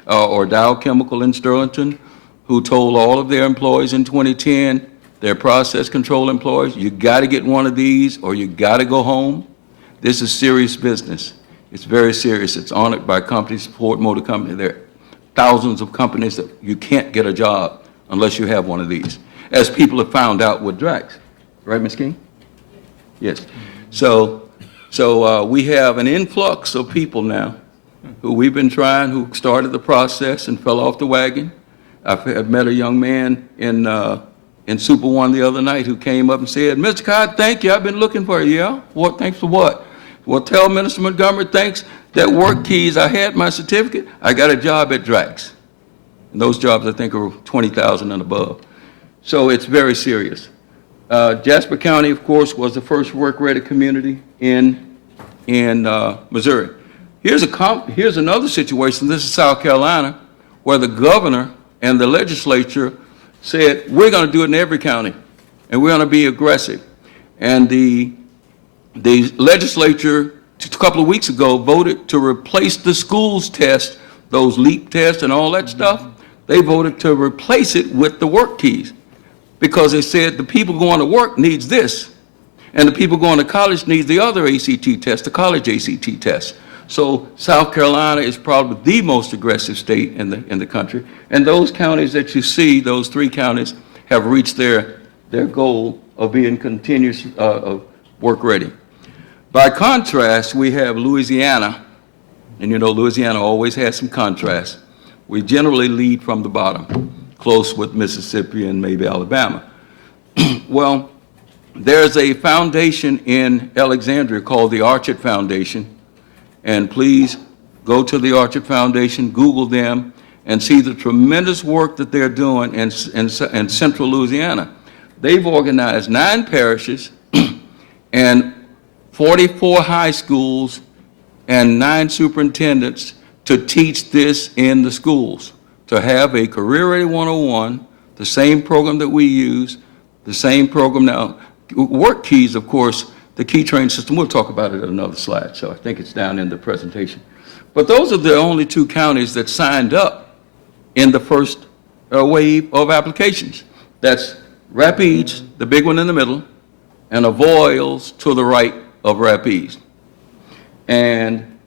or Dow Chemical in Sterlington, who told all of their employees in 2010, their process control employees, you got to get one of these or you got to go home. This is serious business. It's very serious. It's honored by companies, Ford Motor Company. There are thousands of companies that you can't get a job unless you have one of these, as people have found out with Drax. Right, Ms. King? Yes. So we have an influx of people now who we've been trying, who started the process and fell off the wagon. I've met a young man in Super One the other night who came up and said, Mr. Codd, thank you, I've been looking for you. Yeah? What? Thanks for what? Well, tell Minister Montgomery, thanks, that work keys, I had my certificate, I got a job at Drax. And those jobs, I think, are 20,000 and above. So it's very serious. Jasper County, of course, was the first work-ready community in Missouri. Here's another situation, this is South Carolina, where the governor and the legislature said, we're going to do it in every county, and we're going to be aggressive. And the legislature, a couple of weeks ago, voted to replace the schools test, those LEAP tests and all that stuff. They voted to replace it with the work keys because they said the people going to work needs this, and the people going to college needs the other ACT test, the college ACT test. So South Carolina is probably the most aggressive state in the country. And those counties that you see, those 3 counties, have reached their goal of being continuous work ready. By contrast, we have Louisiana, and you know Louisiana always has some contrast. We generally lead from the bottom, close with Mississippi and maybe Alabama. Well, there's a foundation in Alexandria called the Archett Foundation. And please go to the Archett Foundation, Google them, and see the tremendous work that they're doing in central Louisiana. They've organized 9 parishes and 44 high schools and 9 superintendents to teach this in the schools, to have a Career Ready 101, the same program that we use, the same program now. Work keys, of course, the key train system, we'll talk about it in another slide, so I think it's down in the presentation. But those are the only 2 counties that signed up in the first wave of applications. That's Rapides, the big one in the middle, and Avoyelles to the right of Rapides. And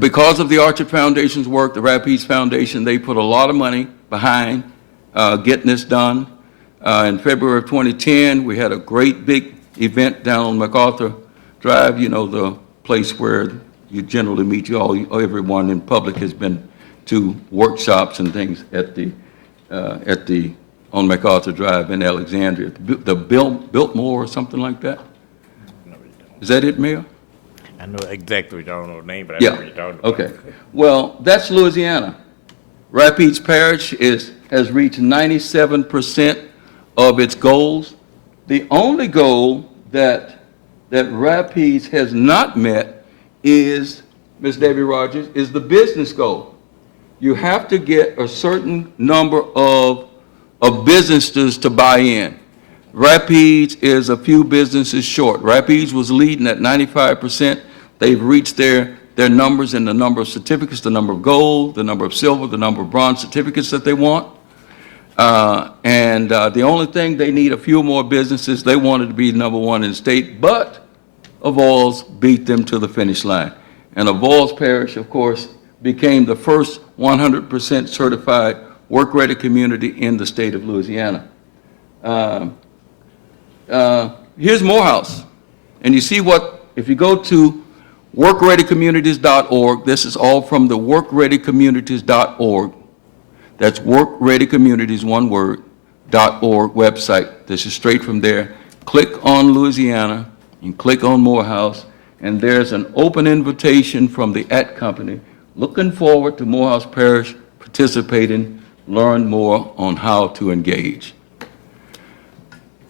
because of the Archett Foundation's work, the Rapides Foundation, they put a lot of money behind getting this done. In February of 2010, we had a great big event down on MacArthur Drive, you know, the place where you generally meet everyone in public has been to workshops and things on MacArthur Drive in Alexandria, the Biltmore or something like that. Is that it, Mayor? I know exactly what you don't know the name, but I Yeah. know what you're talking about. Okay. Well, that's Louisiana. Rapides Parish has reached 97% of its goals. The only goal that Rapides has not met is, Ms. Debbie Rogers, is the business goal. You have to get a certain number of businesses to buy in. Rapides is a few businesses short. Rapides was leading at 95%. They've reached their numbers in the number of certificates, the number of gold, the number of silver, the number of bronze certificates that they want. The only thing, they need a few more businesses. They wanted to be number 1 in the state, but Avoyelles beat them to the finish line. And Avoyelles Parish, of course, became the first 100% certified work-ready community in the state of Louisiana. Here's Morehouse. And you see what, if you go to workreadycommunities.org, this is all from the workreadycommunities.org. That's workreadycommunities, one word, .org website. This is straight from there. Click on Louisiana and click on Morehouse, and there's an open invitation from the AT company Looking forward to Morehouse Parish participating, learn more on how to engage.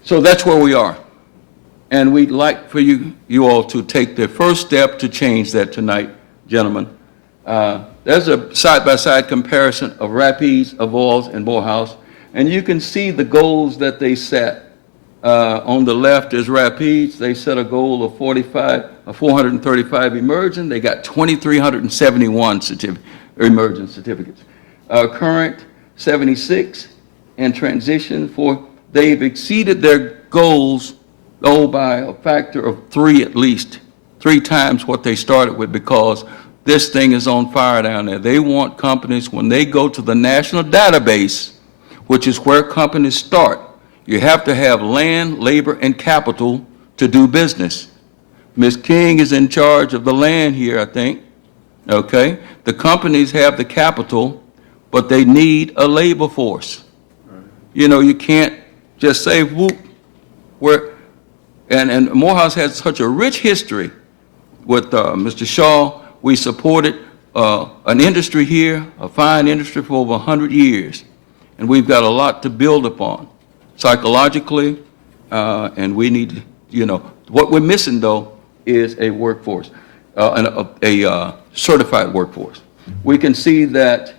So that's where we are. And we'd like for you all to take the first step to change that tonight, gentlemen. There's a side-by-side comparison of Rapides, Avoyelles, and Morehouse, and you can see the goals that they set. On the left is Rapides. They set a goal of 435 immersion. They got 2,371 immersion certificates. Current, 76, and transition they've exceeded their goals, by a factor of 3 at least, 3 times what they started with, because this thing is on fire down there. They want companies, when they go to the national database, which is where companies start, you have to have land, labor, and capital to do business. Ms. King is in charge of the land here, I think, okay? The companies have the capital, but they need a labor force. You know, you can't just say, whoop, and Morehouse has such a rich history with Mr. Shaw. We supported an industry here, a fine industry for over 100 years, and we've got a lot to build upon psychologically, and we need, what we're missing though is a workforce, a certified workforce. We can see that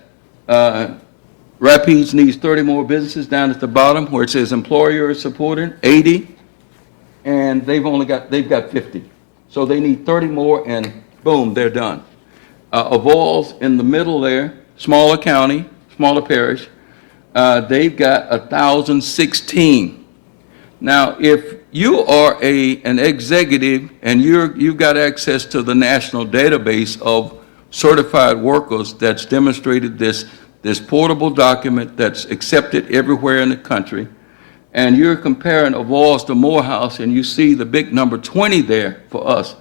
Rapides needs 30 more businesses down at the bottom where it says employer is supported, 80, and they've got 50. So they need 30 more, and boom, they're done. Avoyelles in the middle there, smaller county, smaller parish, they've got 1,016. Now, if you are an executive and you've got access to the national database of certified workers that's demonstrated this portable document that's accepted everywhere in the country, and you're comparing Avoyelles to Morehouse, and you see the big number 20 there for us.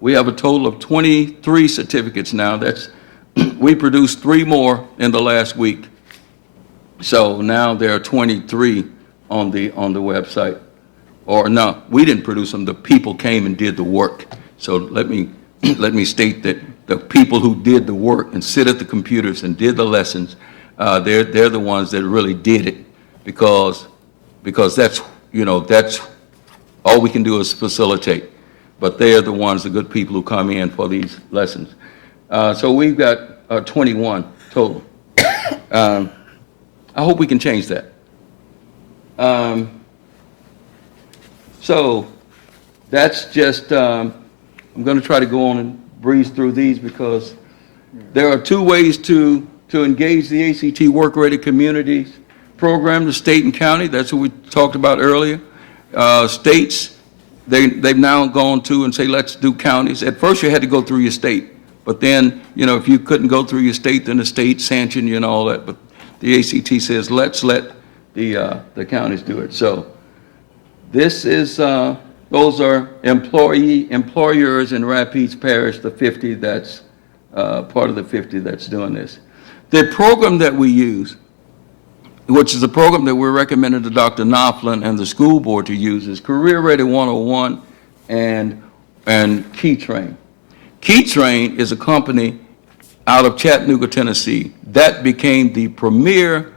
We have a total of 23 certificates now. We produced 3 more in the last week. So now there are 23 on the website. Or no, we didn't produce them. The people came and did the work. So let me state that the people who did the work and sit at the computers and did the lessons, they're the ones that really did it, because that's all we can do is facilitate. But they are the ones, the good people who come in for these lessons. So we've got 21 total. I hope we can change that. So that's just, I'm going to try to go on and breeze through these, because there are 2 ways to engage the ACT work-ready communities program, the state and county. That's what we talked about earlier. States, they've now gone to and say, let's do counties. At first you had to go through your state, but then, if you couldn't go through your state, then the state sanctioned you and all that. But the ACT says, let's let the counties do it. So this is, those are employers in Rapides Parish, the 50 that's part of the 50 that's doing this. The program that we use, which is a program that we're recommending to Dr. Knopflin and the school board to use, is Career Ready 101 and KeyTrain. KeyTrain is a company out of Chattanooga, Tennessee, that became the premier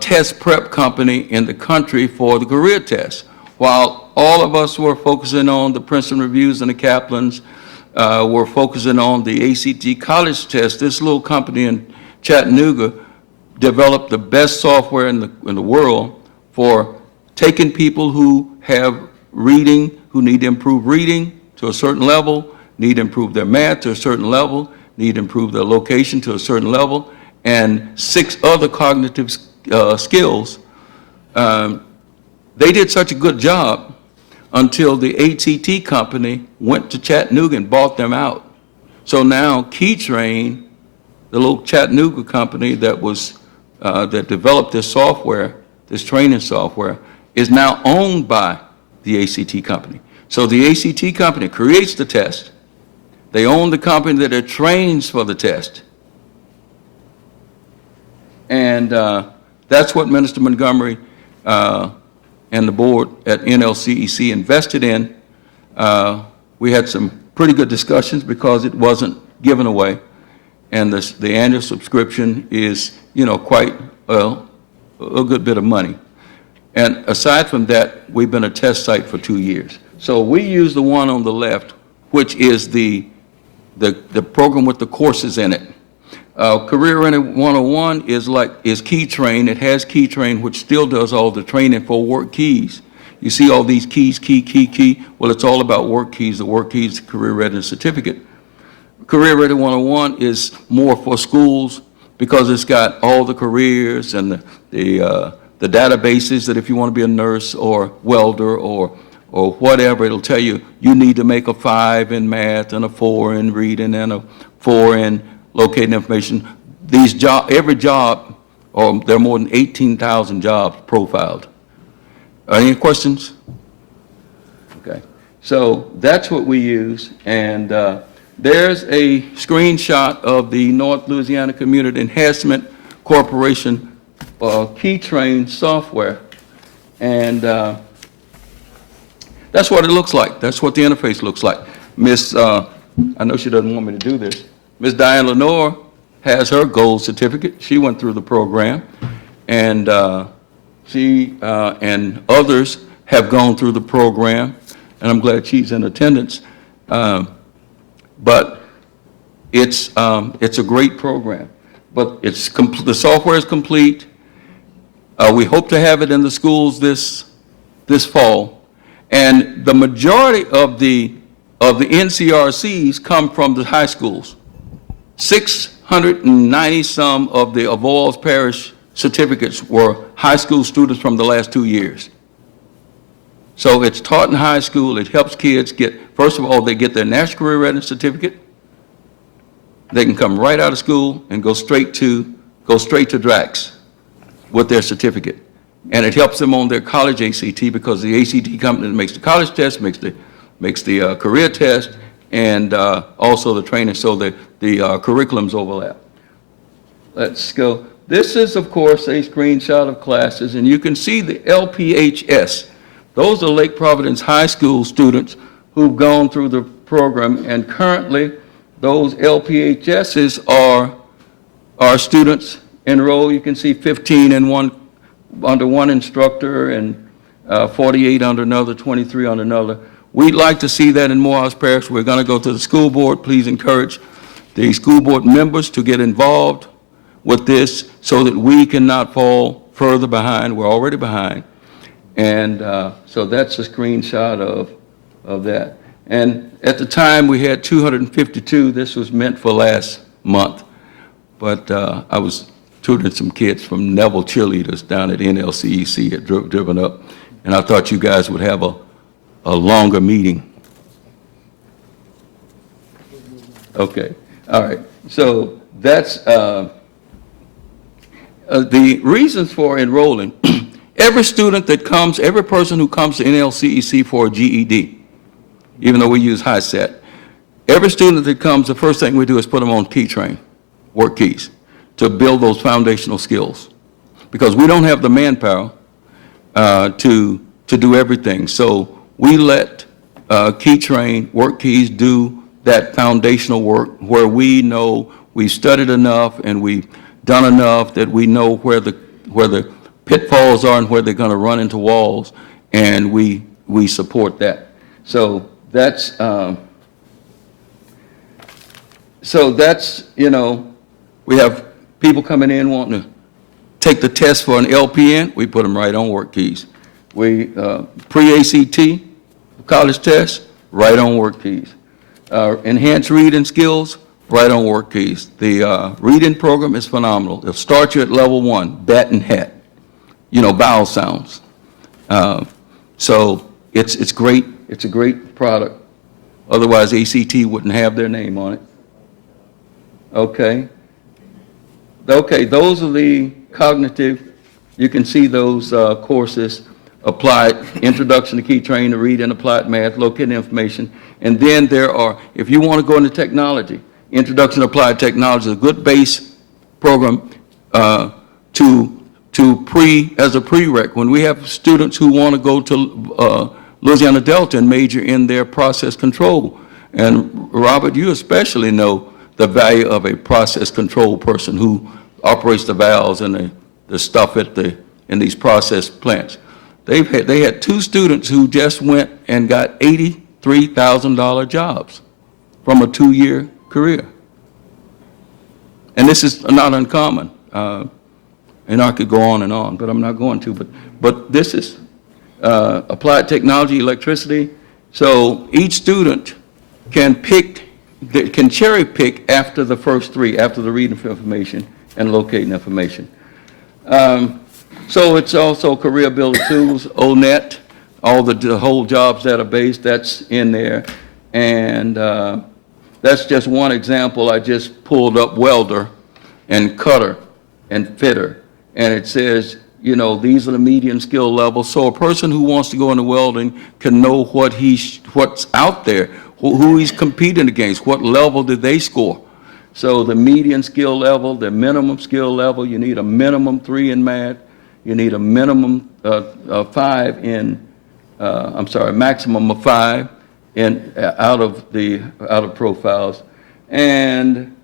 test prep company in the country for the career test. While all of us were focusing on the Princeton Reviews and the Kaplans, were focusing on the ACT college test, this little company in Chattanooga developed the best software in the world for taking people who have reading, who need to improve reading to a certain level, need to improve their math to a certain level, need to improve their location to a certain level, and 6 other cognitive skills. They did such a good job until the ATT company went to Chattanooga and bought them out. So now KeyTrain, the little Chattanooga company that developed this software, this training software, is now owned by the ACT company. So the ACT company creates the test. They own the company that it trains for the test. And that's what Minister Montgomery and the board at NLCEC invested in. We had some pretty good discussions because it wasn't given away. and the annual subscription is, you know, quite, well, a good bit of money. And aside from that, we've been a test site for 2 years. So we use the one on the left, which is the program with the courses in it. Career Ready 101 is Key Train. It has Key Train, which still does all the training for work keys. You see all these keys, key. Well, it's all about work keys. The work keys, the Career Readiness Certificate. Career Ready 101 is more for schools because it's got all the careers and the databases that if you want to be a nurse or welder or whatever, it'll tell you need to make a 5 in math and a 4 in reading and a 4 in locating information. Every job, or there are more than 18,000 jobs profiled. Any questions? Okay. So that's what we use, and there's a screenshot of the North Louisiana Community Enhancement Corporation Key Train software, and that's what it looks like. That's what the interface looks like. I know she doesn't want me to do this. Miss Diane Lenore has her gold certificate. She went through the program, and she and others have gone through the program, and I'm glad she's in attendance. But it's a great program. But the software is complete. We hope to have it in the schools this fall, and the majority of the NCRCs come from the high schools. 690 some of the Avoyelles Parish certificates were high school students from the last 2 years. So it's taught in high school. It helps kids first of all, they get their National Career Readiness Certificate. They can come right out of school and go straight to DRAX with their certificate. And it helps them on their college ACT because the ACT company makes the college test, makes the career test, and also the training, so the curriculums overlap. Let's go. This is, of course, a screenshot of classes, and you can see the LPHS. Those are Lake Providence High School students who've gone through the program, and currently those LPHSs are students enrolled. You can see 15 under one instructor and 48 under another, 23 under another. We'd like to see that in Morehouse Parish. We're going to go to the school board. Please encourage the school board members to get involved with this so that we cannot fall further behind. We're already behind. And so that's a screenshot of that. And at the time, we had 252. This was meant for last month. But I was tutoring some kids from Neville cheerleaders down at NLCEC, had driven up, and I thought you guys would have a longer meeting. Okay, all right. So that's the reasons for enrolling. Every student that comes, every person who comes to NLCEC for a GED, even though we use HiSET, every student that comes, the first thing we do is put them on Key Train, work keys, to build those foundational skills, because we don't have the manpower to do everything. So we let Key Train, work keys, do that foundational work where we know we've studied enough and we've done enough that we know where the pitfalls are and where they're going to run into walls, and we support that. So that's you know, we have people coming in wanting to take the test for an LPN. We put them right on work keys. We pre-ACT college test, right on work keys. Enhanced reading skills, right on work keys. The reading program is phenomenal. It'll start you at level 1, bat and hat, you know, vowel sounds. So it's great. It's a great product. Otherwise, ACT wouldn't have their name on it. Okay. Okay, those are the cognitive. You can see those courses: applied introduction to Key Train, to read and applied math, locating information. And then there are, if you want to go into technology, introduction to applied technology is a good base program as a prereq. When we have students who want to go to Louisiana Delta and major in their process control, and Robert, you especially know the value of a process control person who operates the valves and the stuff in these process plants. They had 2 students who just went and got $83,000 jobs from a 2-year career. And this is not uncommon. And I could go on, but I'm not going to. But this is applied technology, electricity. So each student can cherry pick after the first 3, after the reading of information and locating information. So it's also career builder tools, ONET, all the whole jobs database that's in there. And that's just one example. I just pulled up welder and cutter and fitter. And it says, you know, these are the median skill levels. So a person who wants to go into welding can know what's out there, who he's competing against, what level did they score. So the median skill level, the minimum skill level, you need a minimum 3 in math. You need a minimum 5 in, maximum of 5 out of profiles. And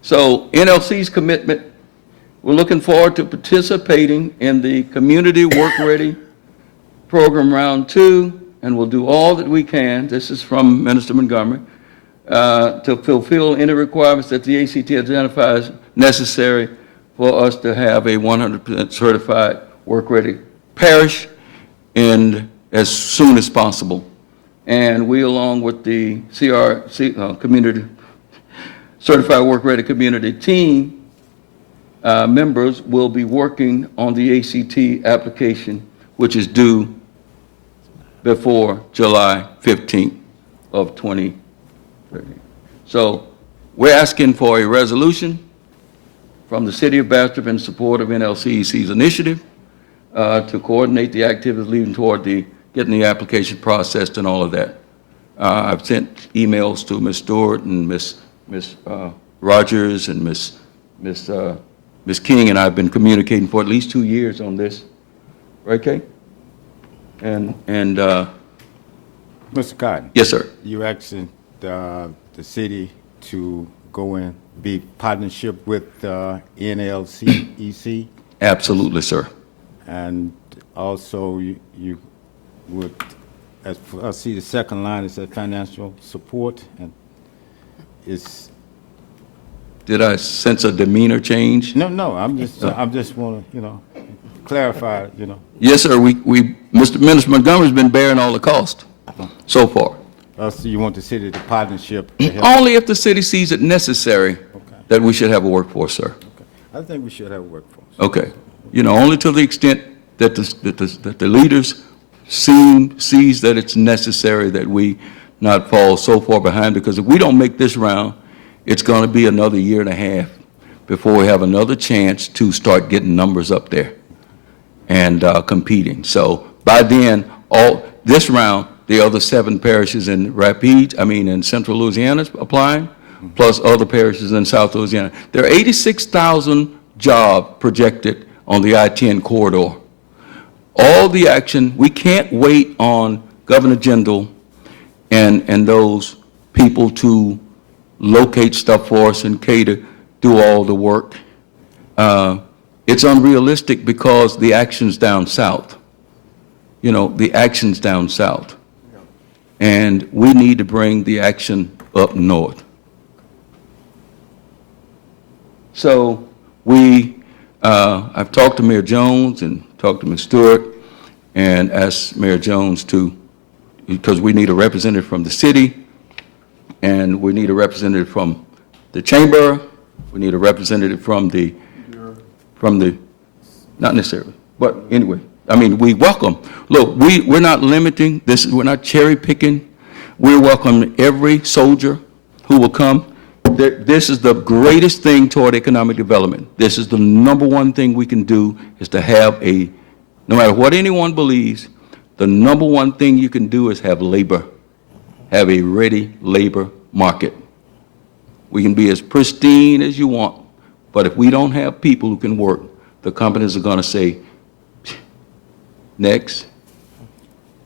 so NLC's commitment, we're looking forward to participating in the Community Work Ready Program Round 2, and we'll do all that we can, this is from Minister Montgomery, to fulfill any requirements that the ACT identifies necessary for us to have a 100% certified work-ready parish and as soon as possible. And we, along with the Community Certified Work-Ready Community Team, members will be working on the ACT application, which is due before July 15th of 2030. So we're asking for a resolution from the City of Bastrop in support of NLCEC's initiative to coordinate the activities leading toward getting the application processed and all of that. I've sent emails to Ms. Stewart and Ms. Rogers and Ms. King, and I've been communicating for at least 2 years on this. Right, Kay? And Mr. Cotton? yes, sir. You asking the city to go and be partnership with NLCEC? Absolutely, sir. And also you would, as I see the second line is that financial support, and it's. Did I sense a demeanor change? No, I'm just want to, clarify, Yes, sir. Minister Montgomery's been bearing all the cost so far. So you want the city to partnership to help? Only if the city sees it necessary that we should have a workforce, sir. Okay. I think we should have a workforce. Okay. Only to the extent that the leaders sees that it's necessary that we not fall so far behind, because if we don't make this round, it's going to be another 1.5 years before we have another chance to start getting numbers up there and competing. So by then, this round, the other 7 parishes in in Central Louisiana is applying, plus other parishes in South Louisiana. There are 86,000 jobs projected on the I-10 corridor. All the action, we can't wait on Governor Jindal and those people to locate stuff for us and cater, do all the work. It's unrealistic because the action's down south. The action's down south. And we need to bring the action up north. So I've talked to Mayor Jones and talked to Ms. Stewart and asked Mayor Jones because we need a representative from the city, and we need a representative from the chamber, we need a representative from the, not necessarily, but anyway, we welcome. Look, we're not limiting, we're not cherry picking. We're welcoming every soldier who will come. This is the greatest thing toward economic development. This is the #1 thing we can do, is to have no matter what anyone believes, the #1 thing you can do is have labor, have a ready labor market. We can be as pristine as you want, but if we don't have people who can work, the companies are going to say, next,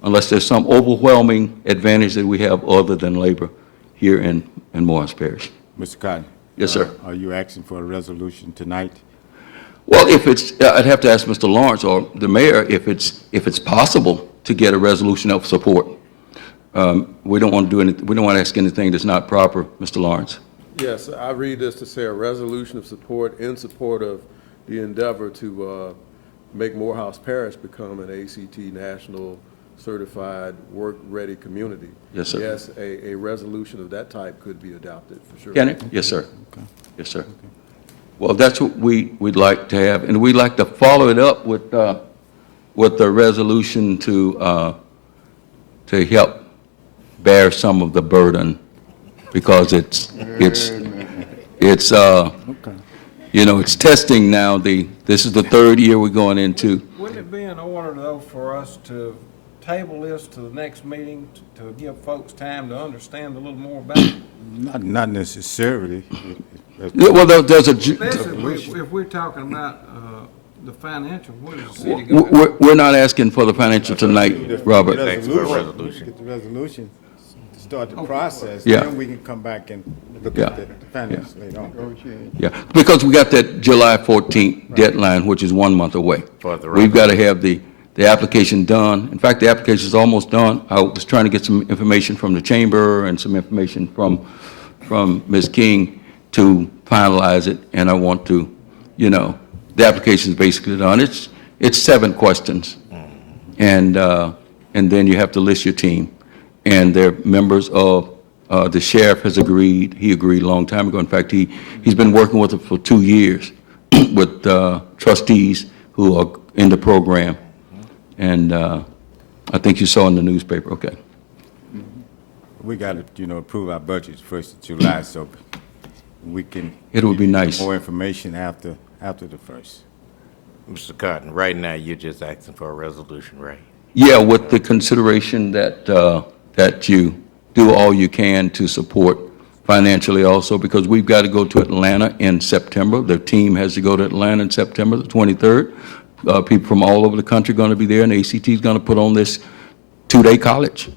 unless there's some overwhelming advantage that we have other than labor here in Morris Parish. Mr. Cotton, Yes, sir. Are you asking for a resolution tonight? Well, if it's, I'd have to ask Mr. Lawrence or the mayor if it's possible to get a resolution of support. We don't want to do anything, we don't want to ask anything that's not proper, Mr. Lawrence. Yes, I read this to say a resolution of support in support of the endeavor to make Morehouse Parish become an ACT National Certified Work-Ready Community. Yes, sir. Yes, a resolution of that type could be adopted, for sure. Can it? Yes, sir. Yes, sir. Well, that's what we'd like to have, and we'd like to follow it up with the resolution to help bear some of the burden, because it's you know, it's testing now. This is the third year we're going into. Wouldn't it be in order, though, for us to table this to the next meeting to give folks time to understand a little more about it? Not necessarily. Yeah, well, there's a, Especially if we're talking about the financial, what is the city going to do? we're not asking for the financial tonight, Robert. Resolution. Get the resolution, start the process, Yeah. then we can come back and look Yeah. at the finance later on. Yeah, because we got that July 14th deadline, which is 1 month away. For the We've got to have the application done. In fact, the application is almost done. I was trying to get some information from the chamber and some information from Ms. King to finalize it, and I want to, you know, the application is basically done. It's 7 questions, and then you have to list your team. And they're members of, the sheriff has agreed, he agreed a long time ago. In fact, he's been working with it for 2 years with trustees who are in the program. And I think you saw in the newspaper, okay. We got to, you know, approve our budget 1st of July, so we can. It would be give you nice. More information after the 1st. Mr. Cotton, right now, you're just asking for a resolution, right? Yeah, with the consideration that, that you do all you can to support financially also, because we've got to go to Atlanta in September. The team has to go to Atlanta in September the 23rd. People from all over the country are going to be there, and ACT is going to put on this 2-day college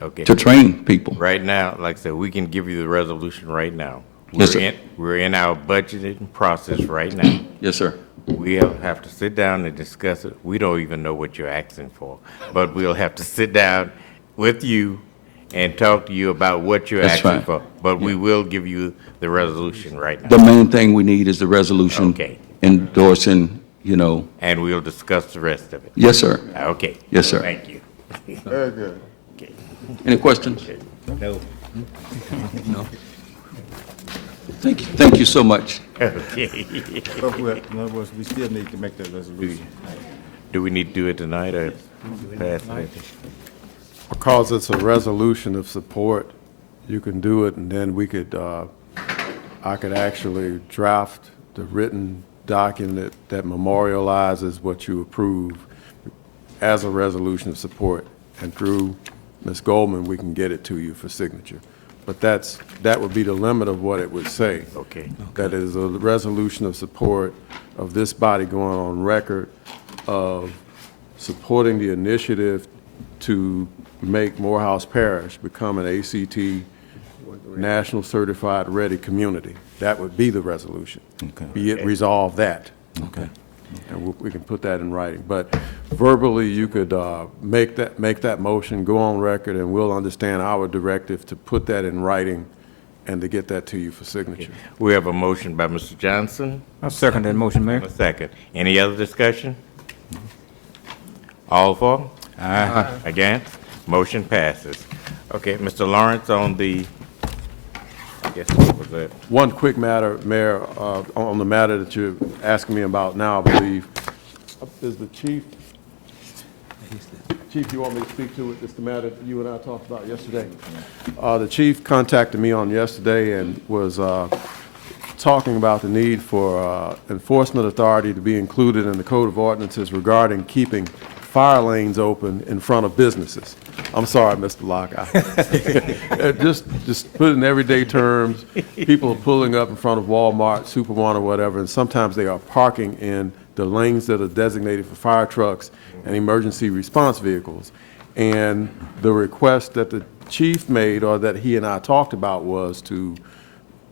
Okay. to train people. Right now, like I said, we can give you the resolution right now. Yes, sir. We're in our budgeting process right now. Yes, sir. We have to sit down and discuss it. We don't even know what you're asking for, but we'll have to sit down with you and talk to you about what you're That's asking fine. for. But we will give you the resolution right now. The main thing we need is the resolution Okay. endorsing, you know. And we'll discuss the rest of it. Yes, sir. Okay. Yes, sir. Thank you. Very good. Any questions? No. Thank you so much. Okay. But in other words, we still need to make that resolution. Do we need to do it tonight or pass it? Because it's a resolution of support, you can do it, and then we could, I could actually draft the written document that memorializes what you approve as a resolution of support. And through Ms. Goldman, we can get it to you for signature. But that would be the limit of what it would say. Okay. That is a resolution of support of this body going on record of supporting the initiative to make Morehouse Parish become an ACT National Certified Ready Community. That would be the resolution. Okay. Be it resolved that. Okay. And we can put that in writing. But verbally, you could make that motion, go on record, and we'll understand our directive to put that in writing and to get that to you for signature. We have a motion by Mr. Johnson. I'll second that motion, Mayor. A second. Any other discussion? All for? Aye. Against? Motion passes. Okay, Mr. Lawrence on the, I guess, what was that? One quick matter, Mayor, on the matter that you're asking me about now, I believe, is the chief, you want me to speak to it? It's the matter that you and I talked about yesterday. The chief contacted me on yesterday and was talking about the need for enforcement authority to be included in the Code of Ordinances regarding keeping fire lanes open in front of businesses. I'm sorry, Mr. Locke. Just put it in everyday terms. People are pulling up in front of Walmart, Super One, or whatever, and sometimes they are parking in the lanes that are designated for fire trucks and emergency response vehicles. And the request that the chief made, or that he and I talked about, was to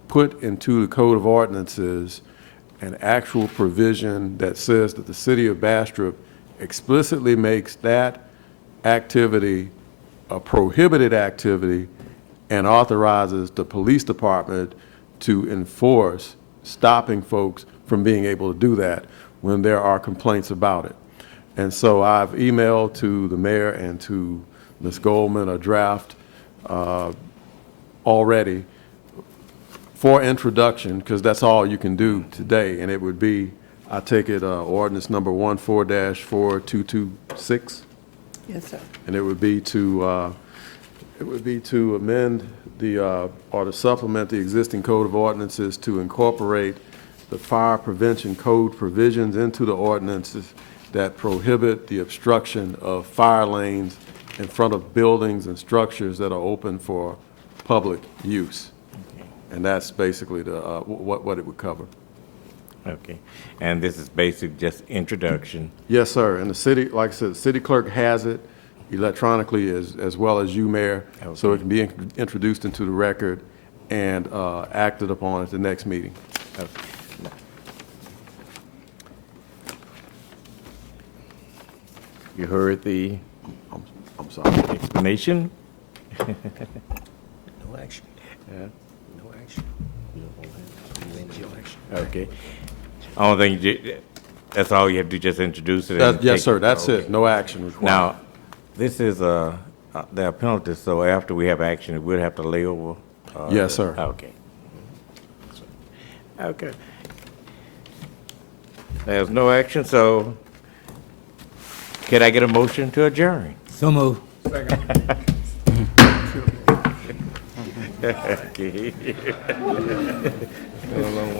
put into the Code of Ordinances an actual provision that says that the city of Bastrop explicitly makes that activity a prohibited activity and authorizes the police department to enforce stopping folks from being able to do that when there are complaints about it. And so I've emailed to the mayor and to Ms. Goldman a draft already for introduction, because that's all you can do today. And it would be, I take it, ordinance number 14-4226. Yes, sir. And it would be to amend the, or to supplement the existing code of ordinances to incorporate the fire prevention code provisions into the ordinances that prohibit the obstruction of fire lanes in front of buildings and structures that are open for public use. And that's basically the, what it would cover. Okay. And this is basic, just introduction. Yes, sir. And the city, like I said, the city clerk has it electronically as well as you, Mayor. So it can be introduced into the record and acted upon at the next meeting. Okay. You heard the I'm sorry. explanation? No action. Yeah. No action. No action. Okay. Only thing, that's all you have to do, just introduce it? and Yes, take sir. That's it. No action required. Now, this is, there are penalties, so after we have action, we'll have to lay over? Yes, sir. Okay. Okay. There's no action, so can I get a motion to adjourn? So move. Okay.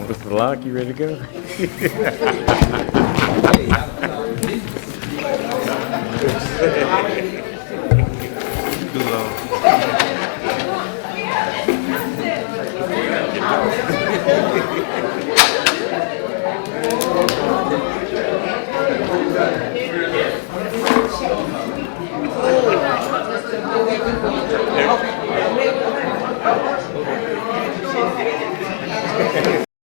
Mr. Locke, you ready to go?